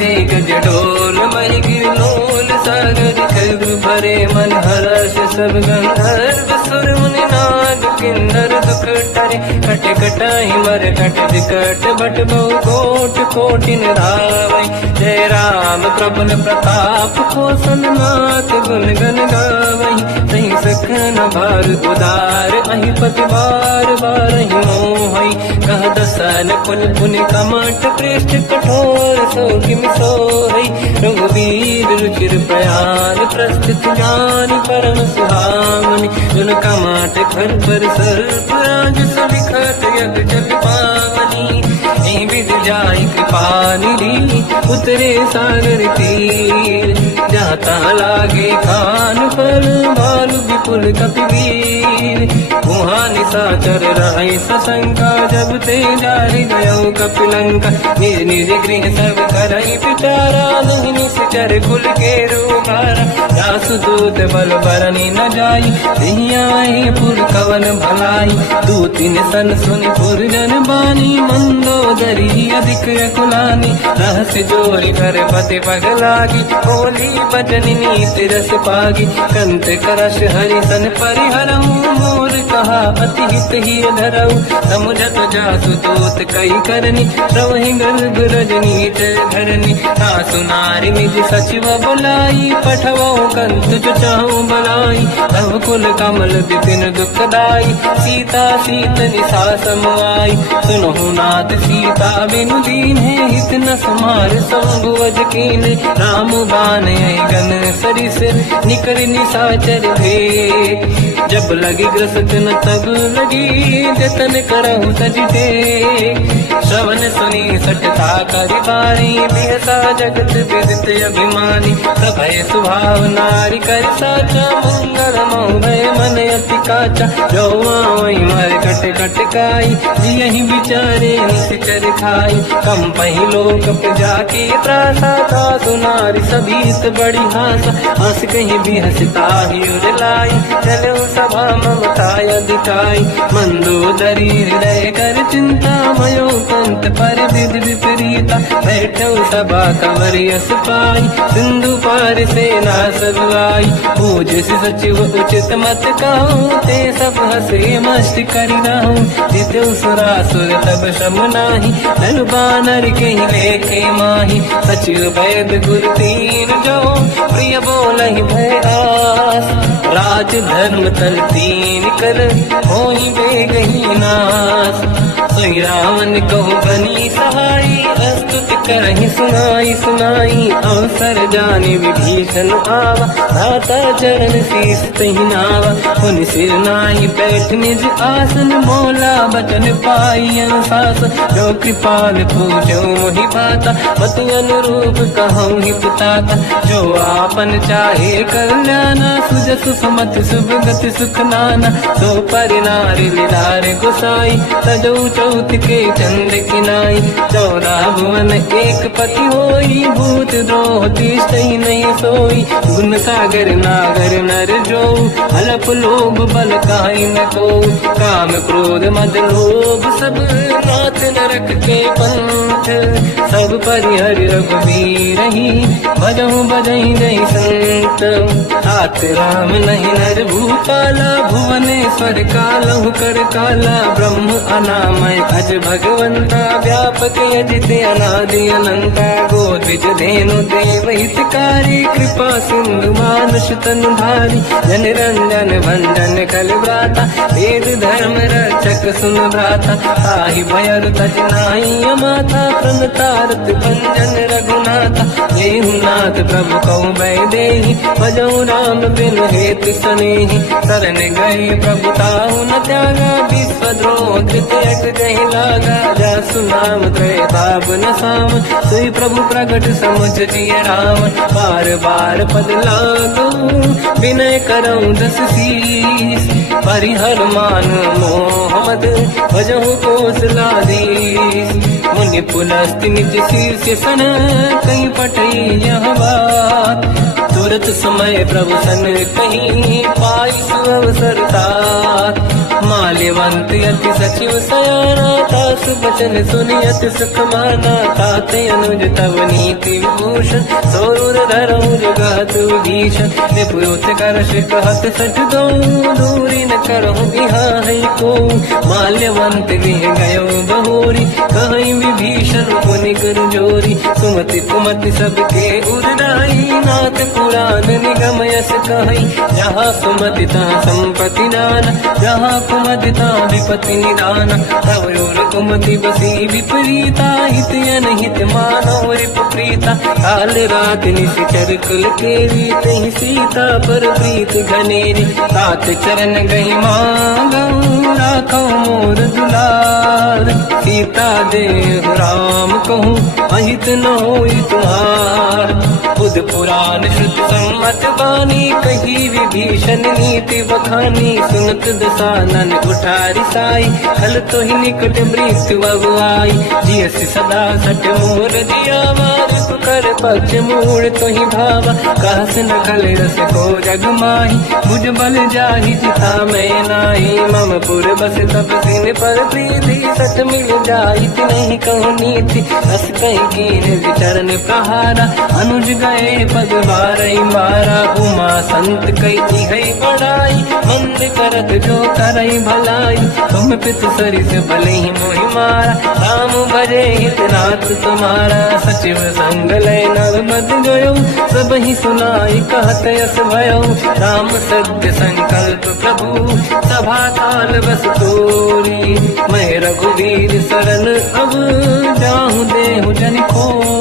दिग्गज डोल महि गिरलोल सागर खग भरे मन हर्ष सब गंधर्व सुर मुनि नाग किन्नर दुख टरे कट कटाहि मर कट विकट बट बहु कोट कोटि धावै जय राम प्रबल प्रताप कोसन नाथ गुण गन गावै सही सखन भार उदार अहि पति बार बारहि मोहै कह दसन कुल पुनि कमठ पृष्ठ कठोर सो किम सोहै रघुवीर रुचिर प्रयाण प्रस्थित ज्ञान परम सुहामनि जुन कमठ खर पर सर्प राज सविखत यग जल पावनी विद जाय कृपा निधि उतरे सागर तीर जाता लागे खान फल भालु विपुल कपिवीर वहाँ निशाचर रहे सशंका जब ते जारि गयो कपिलंका निज निज गृह सब करई पिटारा नहीं निश्चर कुल के रूपारा दासु दूत बल बरनी न जाई दिहियाई पुर कवन भलाई दूतिन सन सुनि पुर जन बानी मंदोदरी अधिक कुलानी रहस्य जोरी कर पति पगलागी होली बचन नीति रस पागी कंत करश हरि सन परिहरऊ मोर कहा अति हित ही धरऊ समुझत जासु दूत कई करनी श्रवहि गर्भ रजनी धरनी तासु नारी निज सचिव बुलाई पठवो कंत चाहू बलाई तब कुल कमल विपिन दुखदाई सीता सीत निशा समाई सुनहु नाथ सीता बिनु दीन है हित न समार संगुवज कीन राम बान गन सरिस निकर निशाचर भेट जब लगी ग्रसत न तब लगी जतन करहु सजते श्रवण सुनी सटता करि बारी बिहसा जगत विदित अभिमानी सभय स्वभाव नारी कर साचा मंगल मोहय मन अति काचा जो आवई मर कट कट काई जियहि विचारे निश्चर खाई कम पही लोक प्रजा की त्रासा था सुनारी सभीत बड़ी हासा हंस कहीं भी हंसता ही उड़लाई चलो सभा ममताय दिखाई मंदोदरी हृदय कर चिंता मयो कंत पर विधि विपरीता बैठो सभा कंवर यस पाई सिंधु पार सेना सब आई पूज सचिव उचित मत कहूँ ते सब हसे मस्त करि रहूं जितु सुरासुर तब शम नाही धनु बानर के लेखे माही सचिव वैद गुरु तीन जो प्रिय बोलहि भय आस राज धर्म तल तीन कर होई बेगही नास सोई रावण कहु बनी सहाई अस्तुत करहि सुनाई सुनाई अवसर जाने विभीषण आवा धाता चरण शीस तहि नावा पुन सिर नाहि बैठ निज आसन मोला बचन पाई अनुशासन जो कृपाल पूजो मोहि पाता पति अनुरूप कहूँ हित ताता जो आपन चाहे कल्याणा सुजस सुमति शुभ गति सुख नाना सो पर नारी लीलार गोसाई तजौ चौथ के चंद किनाई 14 भुवन एक पति होई भूत द्रोह तिष्ठई नहीं सोई गुण सागर नागर नर जो हलप लोभ बल काई न को काम क्रोध मद लोभ सब नाथ नरक के पंथ सब परिहरि रघुवीर ही भजहु बजहि नहीं संत हाथ राम नहीं नर भूपाला भुवनेश्वर कालहु कर काला ब्रह्म अनामय अज भगवंता व्यापक यजित अनादि अनंता गोद्विज धेनु देव हितकारी कृपा सिंधु मानुष तनु धारी जन रंजन भंजन कल व्राता वेद धर्म रक्षक सुन भ्राता ताहि भयर तज नाहि माथा प्रणतारत भंजन रघुनाथा नाथ प्रभु कहु बै देहि भजऊ राम बिन हेतु सनेहि शरण गए प्रभु ताहु न त्यागा विश्वद्रोह कृत्यक जहि लागा जासु नाम त्रैताप न साम सोई प्रभु प्रगट समुझ जिय राम बार बार पद लागू विनय करऊँ दस सी परिहरमान मोहम्मद भजहु कोसलाधीश मुनि पुलस्ति निज शीर्ष सन कहीं पटई यह बात तुरत समय प्रभु सन कहीं पाई सुअवसर तात माल्यवंत अति सचिव सयाना तास बचन सुनियत सुख माना ताते अनुज तव नीति विभूषण सौर धरऊ जगत विभीषण निपुत कर कहत सठ दो दूरी न करहु बिहा है को माल्यवंत गह गयो बहोरी कहीं विभीषण पुनि कर जोरी सुमति कुमति सबके उदाई नाथ पुराण निगम यस कहीं जहाँ सुमति तहाँ संपत्ति नाना जहाँ कुमति तहाँ विपत्ति निदान तव योर कुमति बसी विपरीता हित अनहित मानव रिपुप्रीता काल रात निशिचर कुल केरी तहि सीता पर प्रीत घनेरी तात चरण गई मांगऊ राखो मोर दुलार सीता देव राम कहूँ अहित न होई तुम्हार बुध पुराण श्रुत सम्मत बानी कही विभीषण नीति बखानी सुनत दसानन उठारी साई खल तो ही निकट मृत्यु अब आई जियस सदा सट मोर दिया मार कर पक्ष मूड़ तो ही भावा कहस न खल रस को जग माही बुझ बल जाहि जिता मैं नाही मम पुर बस तब सिन पर प्रीति सत मिल जाई नहीं कहूँ नीति हस कहीं कीन विचरण प्रहारा अनुज गए पद बारई मारा उमा संत कई है बड़ाई मंद करत जो करई भलाई तुम पित सरिस भले ही मोहि मारा राम भजे हितनाथ तुम्हारा सचिव संग लय नव मत गयो सब ही सुनाई कहत यस भयो राम सत्य संकल्प प्रभु सभा काल बस तोरी मैं रघुवीर शरण अब जाहु देहु जन खोर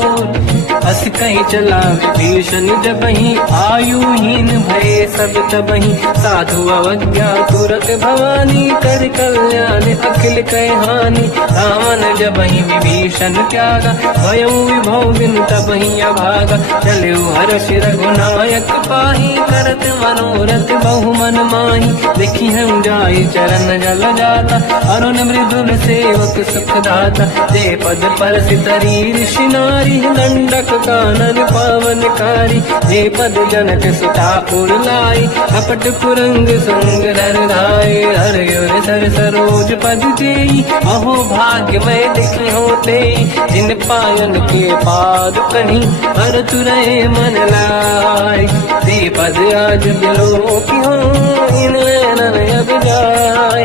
हस कहीं चला विभीषण जबहि आयुहीन भय सब तबहि साधु अवज्ञा तुरत भवानी कर कल्याण अखिल कहानी रावण जबहि विभीषण त्यागा भयउ विभव बिन तबहि अभागा चलु हर्ष रघुनायक पाही करत मनोरथ बहु मन माही देखी हम जाई चरण जल जाता अरुण मृदुल सेवक सुख दाता दे पद पर सितरी ऋषि नारी दंडक कानन पावनकारी जे पद जनक सुता उड़लाई कपट कुरंग संग धर धाय हर गिर सर सरोज पद जेई अहो भाग्य मैं देखी होते जिन पायन के पाद कहीं हर तुरहे मन लाई दे पद आज बिलो की हो इन नैनन अब जाय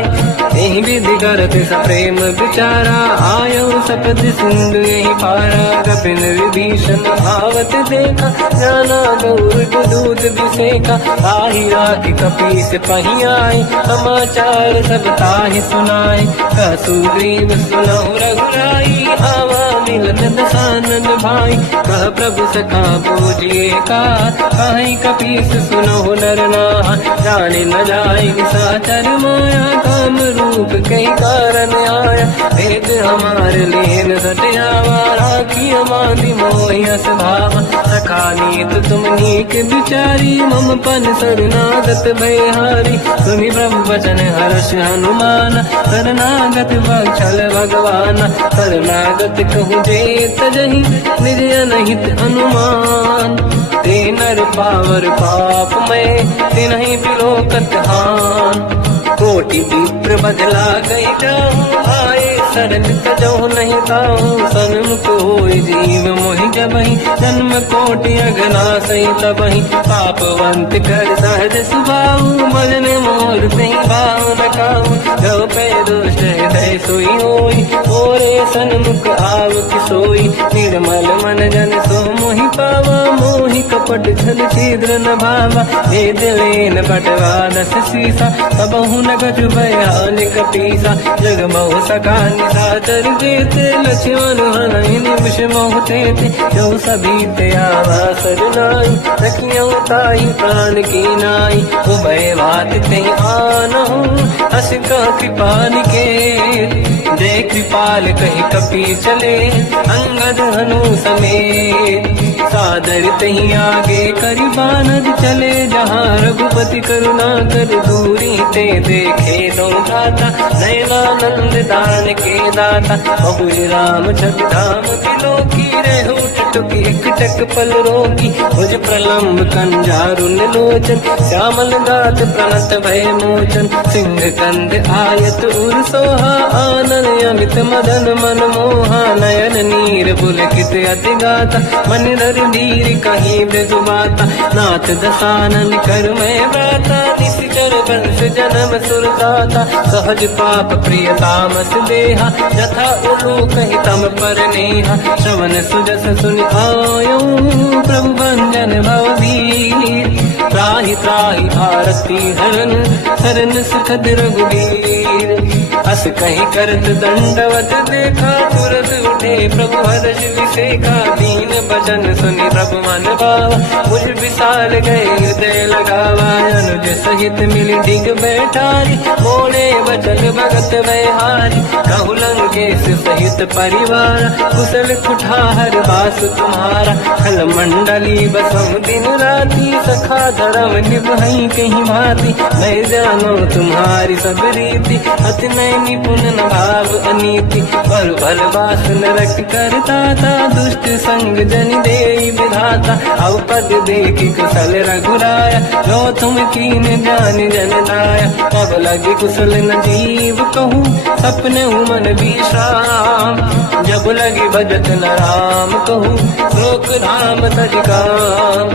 यही विधि करत सप्रेम विचारा आयो सपद सिंधु यही पारा कपिन विभीषण भावत देखा जाना गौर दूध विसेका आही राखी कपीस पही आई समाचार सब ताहि सुनाई कह सुग्रीव सुनहु रघुराई आवा मिलन दसानन भाई कह प्रभु सखा पूजिए का कहीं कपीस सुनहु नर नाहा जाने न जाय साचर माया काम रूप कई कारण आया भेद हमारे लेन सटियावा राखी हमारी मोहियस भावा सखा नीत तुम नीक बिचारी मम पन शरणागत भयहारी सुनि ब्रह्म वचन हर्ष हनुमान शरणागत बक्षल भगवान शरणागत कहूँ जेत जही निज अनहित अनुमान ते नर पावर पाप में ते नहीं बिलोकत हान कोटि विप्र बदला गई जाऊं आए शरण तजो नहीं ताऊं सन्मुख होई जीव मोहि जबहि जन्म कोटि अगना सही तबहि पापवंत कर सहज सुभाऊ भजन मोर सही भाव न काऊ जो पे दुष्ट हृदय सोई होई ओरे सन्मुख आव किसोई निर्मल मन जन सो मोहि पावा मोहि कपट छल छिद्र न भावा वेद लेन बटवा दस सीसा सबहु न गज भयान कपीसा जग बहु सका निशाचर जेते लक्ष्मण हनहि निमिष मोह तेते जो सभी त्यावा सरनाई सखियों ताई प्राण की नाई उभय बात ते आनहु हस का कृपान के जय कृपाल कही कपी चले अंगद हनु समेत सादर तहीं आगे करी बानर चले जहाँ रघुपति करुणा कर दूरी ते देखे दो दाता नयनानंद दान के दाता बहुज राम छवि धाम दिलो की रेहू टुक एक टक पल रोगी भुज प्रलम्ब कंजारुन लोचन श्यामल दात प्रणत भय मोचन सिंह कंद आयत उर सोहा आनन अमित मदन मन मोहा नयन नीर पुलकित अति गाता मन धर धीर कहीं मृदुबाता नाथ दसानन कर मैं व्राता निशिचर वंश जन्म सुरदाता सहज पाप प्रिय तामस देहा यथा उलूक हितम पर नेहा श्रवण सुजस सुनि आयो प्रभु भंजन भववीर त्राहि त्राहि आरती हरन शरण सुखद रघुवीर अस कहीं करत दंडवत देखा तुरत उठे प्रभु हर्ष विसेखा दीन भजन सुनि प्रभु मन भावा मुझ विशाल गए हृदय लगावा अनुज सहित मिली डिग बैठारी बोले बचन भगत वैहारी कहु लंकेश सहित परिवार कुशल कुठार वास तुम्हारा खल मंडली बसम दिन राती सखा धर्म निभई कहीं भांति मैं जानो तुम्हारी सब रीति अति नय निपुण न भाव अनीति पर भल बास नरक करता था दुष्ट संग जन दे विधाता अब पद देखी कुशल रघुराया जो तुम कीन जान जन दाया अब लगे कुशल न जीव कहूँ सपने मन विश्राम जब लगी भजत न राम कहूँ लोक धाम तजकाम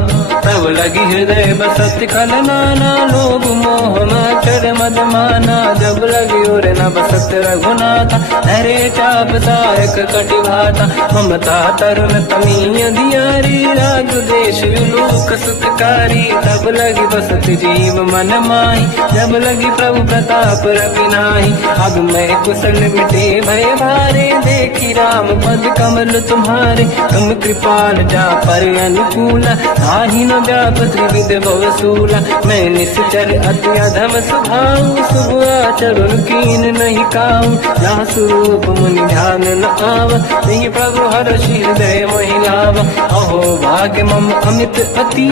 तब लगी हृदय बसत खल नाना लोग मोह मकर मद माना जब लगी और न बसत रघुनाथा हरे चाप सायक कटिभाता ममता तरुण तमीय दियारी राग देश विलोक सुखकारी तब लगी बसत जीव मन माही जब लगी प्रभु प्रताप रविनाही अब मैं कुशल मिटे भय भारे देखी राम पद कमल तुम्हारे तुम कृपाल जा पर अनुकूल आही न व्याप त्रिविध भवसूला मैं निश्चर अति अधम स्वभाव शुभ आचरण कीन नहीं काऊ जहाँ स्वरूप मुनि ध्यान न आव नहीं प्रभु हर्षि हृदय महिलाव अहो भाग्य मम अमित अति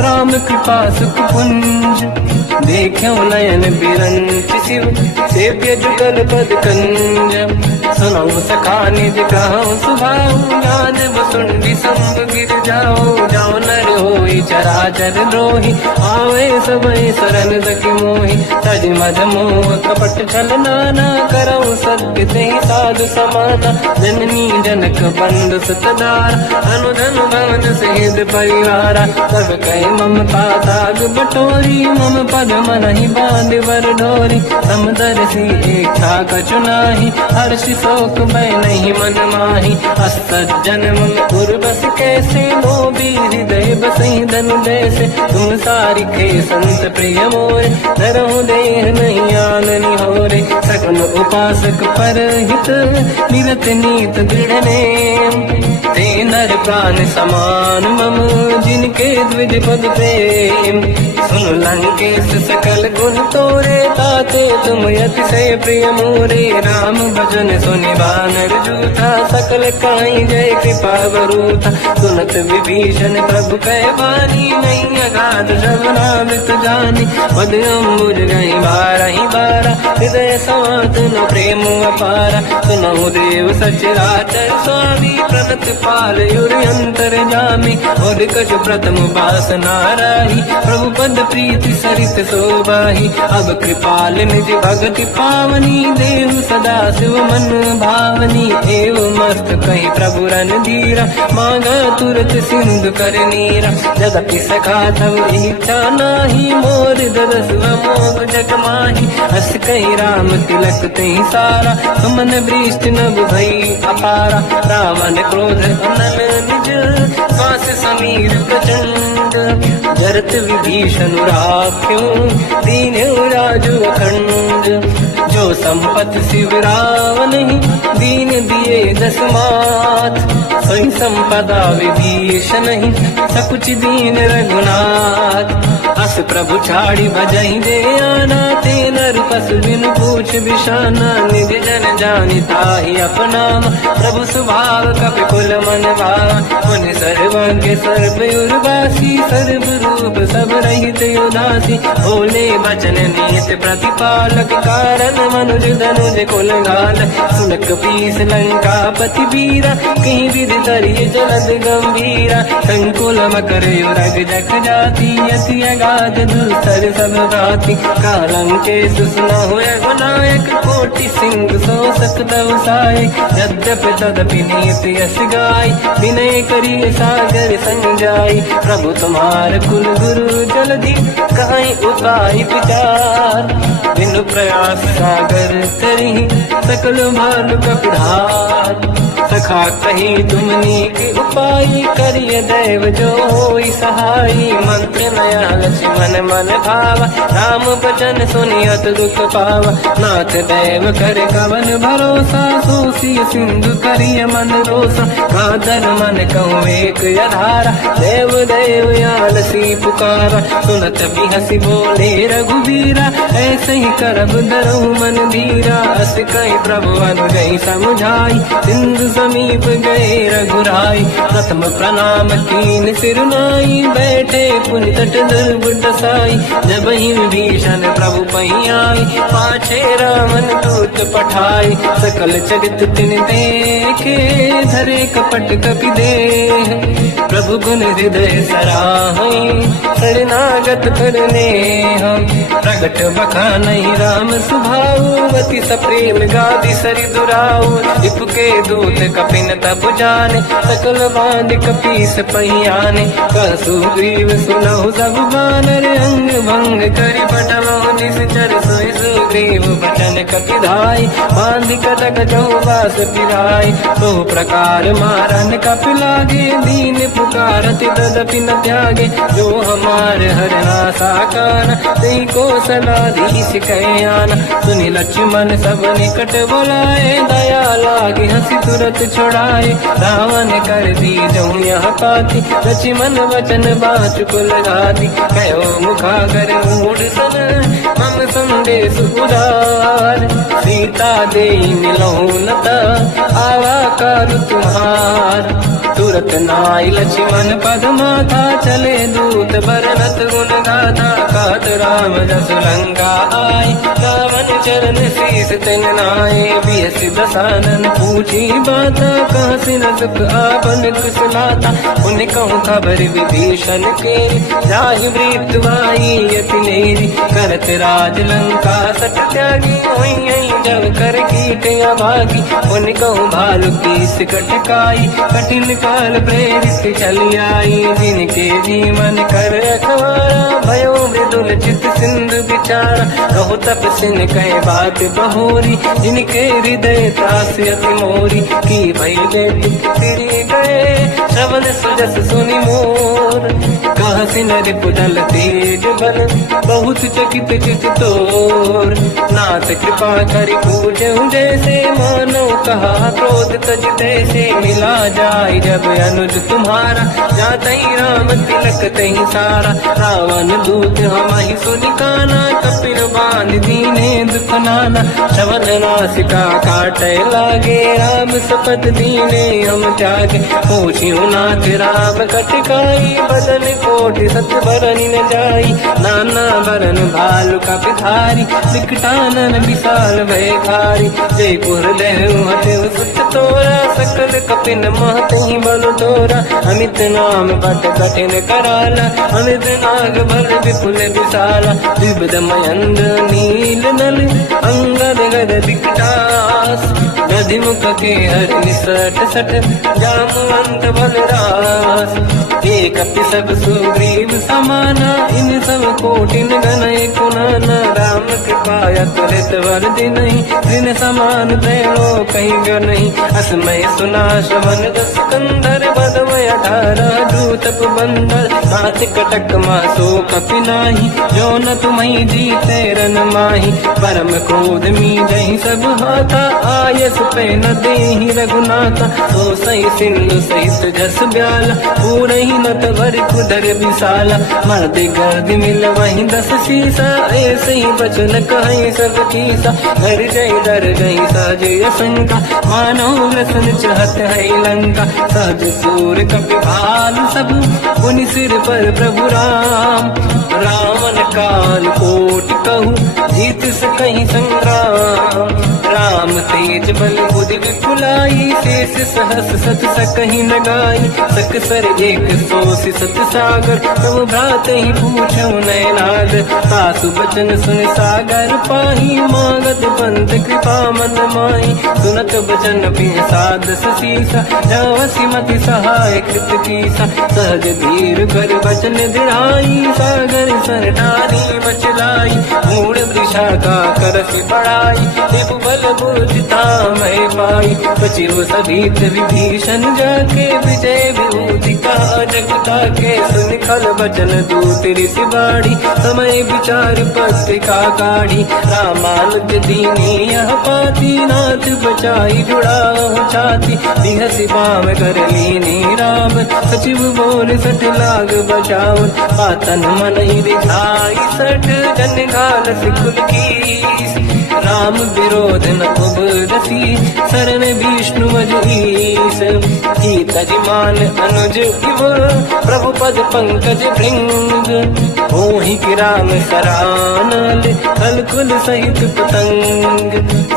राम कृपा सुख पुंज देखो नयन बिरंच शिव सेव्य जुगल पद कंज सुनो सखा निज कहूँ सुभाऊ गान बसुंडी संग गिर जाओ जाओ नर होई चराचर द्रोही आवे सबई शरण सखी मोही तज मद मोह कपट छल नाना करऊ सत्य ते साधु समाना जननी जनक बंद सुतदार अनुधन भवन सहित परिवारा सब कहे ममता दाग बटोरी मम पद मन ही बांध वर डोरी समदर्शी इच्छा कछु नाही हर्षि शोक भय नहीं मन माही असज्जन मन उर्वस कैसे लोभी हृदय बसई धन जैसे तुम सारी खे संत प्रिय मोरे धरहु देह नहीं आननि होरे सकल उपासक पर हित निरत नीत दृढ़ नेम ते नर प्राण समान मम जिनके द्विज पद प्रेम सुन लंकेश सकल गुण तोरे ताते तुम अतिशय प्रिय मोरे राम भजन सुनि बानर जूथा सकल काई जय कृपा वरूथा सुनत विभीषण प्रभु कह बानी नहीं अगाध श्रवणामृत जानी पद अम्बुज गई बारहि बारा हृदय समात न प्रेम अपारा सुनहु देव सचराचर स्वामी प्रणत पाल युरि अंतर जामी और कछ प्रथम बास नाराही प्रभु पद प्रीति सरित शोभाही अब कृपाल निज भगति पावनी देहु सदा शिव मन भावनी एव मस्त कही प्रभु रन धीरा मांगा तुरत सिंधु कर नीरा जगति सखा तब इच्छा नाही मोर दरस मोग जग माही हस कही राम तिलक तही सारा सुमन वृष्टि नभ भई अपारा रावण क्रोध अनल निज श्वास समीर प्रचंड जरत विभीषण राख्यो दीन राजु अखंड जो संपत शिव रावण दीन दिए दस मात सोई संपदा विभीषण सकुच दीन रघुनाथ अस बस प्रभु छाड़ी भजहि दे आना, ते नर पशु बिनु पूछ बिशाना, निज जन जानि ताहि अपनाम, प्रभु स्वभाव कपि कुल मन भावा, मुनि सर्वज्ञ सर्व उर्वासी, सर्व रूप सब रहित उदासी, बोले बचन नीत प्रतिपालक, कारण मनुज धनुज कुल घाल, सुनक पीस लंका पति वीरा, कहीं विधि तरिय जलद गंभीरा, संकुल मकर युरग जख जाति, अति अगाध दुस्तर सब भाति, कालंके सुसना हुए गुनायक, कोटि सिंह सो सकदव साय, यद्यपि तदपि नीत यश गाय, विनय करिय सागर संजाई, प्रभु तुम्हार कुल गुरु जलधि, कहीं उपाय विचार, बिनु प्रयास सागर तरि, सकल भानु कपिधार, सखा कही तुमनी के उपाय, करिय दैव जो होई सहाई, मंत्र नया लक्ष्मण मन भावा, राम बचन सुनियत दुख पावा, नाथ दैव कर कवन भरोसा, सोसी सिंधु करिय मन रोसा, कादर मन कहूँ एक अधारा, देव देव आलसी पुकारा, सुनत भी हसी बोले रघुबीरा, ऐसे ही करब दरहु मन धीरा, अस कहीं प्रभु अनुगई समझाई, सिंधु समीप गए रघुराई, प्रथम प्रणाम कीन सिर नाई, बैठे पुनि तट दुर्बुड साई, जब ही विभीषण प्रभु पही आई, पाछे रामन दूत पठाई, सकल चरित तिन देखे, धरे कपट कपि देह, प्रभु गुण हृदय सराहई, शरणागत करने हम, प्रगट बखानहि राम सुभाऊ, अति सप्रेम गादि सरि दुराऊ, रिपुके दूत कपिन तब जाने, सकल बांध कपीस पहियाने, कहसु ग्रीव सुनहु सब बानर, अंग भंग करि पटमहु निश्चर, सोई सुग्रीव बचन कपिधाई, बांध कटक चौबास पिराई, तो प्रकार मारन कपि लागे, दीन पुकारत तदपि न त्यागे, जो हमार हरना साकार, तेई को सलाधीश कहे आना, सुनि लक्ष्मण सब निकट बोलाए, दया लागे हंसी तुरत छुड़ाए, रावण कर दी जो यह पाती, लक्ष्मण वचन बाच कुल घाती, कहो मुखागर मूढ़ सन, मम संदेश उदार, सीता दे मिलहु नता, आवा काल तुम्हार, तुरत नाई लक्ष्मण पद माथा, चले दूत बरनत गुण गाथा, कहत राम जस लंका आय, रावण चरण शीस तिन नाय, बियस दसानन पूछी बाता, कहसिन सुख आपन कुशलाता, उन कहूँ खबर विभीषण के, जाहि मृत्यु आई यति नेरी, करत राज लंका सट त्यागी, होई जब कर कीट अभागी, उन कहूँ भालु कीस कटकाई, कठिन काल प्रेरित चली आई, जिनके जीवन कर रखवारा, भयो मृदुल चित सिंधु विचारा, कहो तपसिन कहे बात बहोरी, जिनके हृदय त्रास अति मोरी, की भई तिरी गए, श्रवण सुजस सुनि मोर, कहसिन रिपुदल तेज बल, बहुत चकित चित तोर, नाथ कृपा करि पूजहु जैसे, मानो कहा क्रोध तज तैसे, मिला जाय जब अनुज तुम्हारा, जातहि राम तिलक तहि सारा, रावण दूत हमहि सुनिकाना, कपिल बांध दीने दुख नाना, श्रवण नासिका काटे लागे, राम सपत दीने हम त्यागे, पूछियो नाथ राम कटकाई, बदन कोटि सत बरन न जाई, नाना बरन भालु कपिधारी, विकटानन विशाल भयखारी, जयपुर देहु हतेउ सुत तोरा, सकल कपिन महतहि बल तोरा, अमित नाम बट कठिन कराला, अमित नाग बल विपुल विशाला, विबुध मयंद्र नील नल, अंगद गद विकटास, गधिमुख के हर निसट सट, जामवंत बलरास, एक कपि सब सुग्रीव समाना, इन सब कोटिन गनय कुनाना, राम कृपा त्वरित वर दिनहि, दिन समान तैलो कहीं ग नहीं, असमय सुना श्रवण दस कंधर, बदमय 18 दूत बंदर, नाथ कटक मासो कपि नाही, जो न तुम्हि जीते रन माही, परम क्रोध मी गई सब हाथा, आयस पे न देहि रघुनाथा। तो सही सिंधु सहित जस ब्याला, पूरे ही न तवर कुदर विशाला। मर्द गर्द मिल वही 10 शीसा, ऐसे ही बचन कहीं सब कीसा। घर जय डर गई सहज असंका, मानो लसन चाहत है लंका। सहज सूर कपि भाल सब, पुनि सिर पर प्रभु राम। रावण काल कोटि कहूँ, जीत सकहीं संग्राम। राम तेज बल बुद्धि विपुलाई, शेष सहस सत सकहीं न गाई। सकसर एक सोसी सत सागर, तब भ्रात ही पूछो नयनाद। सासु बचन सुन सागर पाही, मांगत पंथ कृपा मन माही। सुनत बचन पिय साध सीसा, जावसी मति सहाय कृत कीसा। सहज धीर कर बचन दृढ़ाई, सागर सर ठानी बचलाई। मूढ़ वृषा का करसि बढ़ाई, देव बल बुद्धि मैं पाई। सचिव सहित विभीषण जाके, विजय विभूति का जगता के। सुन खल बचन दूत ऋषि बाड़ी, समय विचार पत्रिका काढ़ी। रामानुज दीनी यह पाती, नाथ बचाई जुड़ा छाती। बिहसि बाम कर लीनी राम, सचिव बोल सठ लाग बचाव। पातन मन ही रिझाई सठ, जन घाल सिकुल की। राम विरोध न उबरसी, शरण विष्णु मजईस। तजमान अनुज इव, प्रभु पद पंकज भृंग। होहि कि राम सरानल, कलकुल सहित पतंग।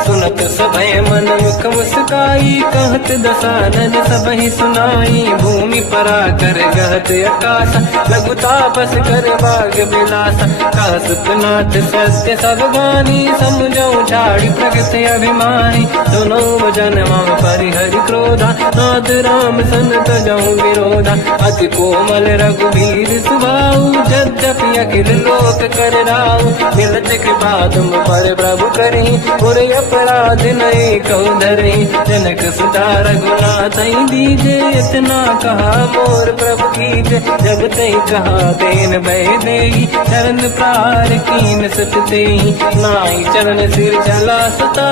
सुनत सभय मन मुख मुस्काई, कहत दसानन सबहि सुनाई। भूमि परा कर गहत आकाशा, लघु तापस कर बाग बिलासा। कासुपनाथ सत्य सब बानी, समझौ झाड़ी प्रगट अभिमानी। दोनों वजन मम परिहरि क्रोधा, नाथ राम सन तजहु विरोधा। अति कोमल रघुवीर सुभाऊ, यद्यपि अखिल लोक कर राऊ। मिलत कृपा तुम पर प्रभु करहि, पुर अपराध नये कहु धरहि। जनक सुता रघुनाथ दीजे, इतना कहा मोर प्रभु कीजे। जब तई कहा देन भय देहि, चरण प्रार कीन सत तेहि। नाई चरण सिर चला सता,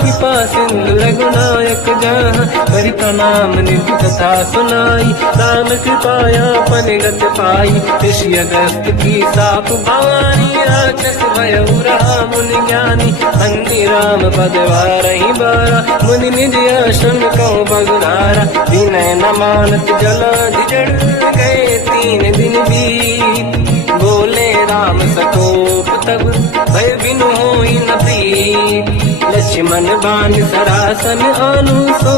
कृपा सिंधु रघुनायक जहाँ। करि प्रणाम निधि कथा सुनाई, राम कृपाया पनिगत पाई। ऋषि अगस्त की साप भवानी, राक्षस भयउ रहा मुनि ज्ञानी। अंति राम पद वारहि बारा, मुनि निज आश्रम कहु बगुनारा। विनय न मानत जलाधि जड़, गए 3 दिन बीत। बोले राम सकोप तब, भय बिनु होई न प्रीत। लक्ष्मण बाण सरासन आनु, सो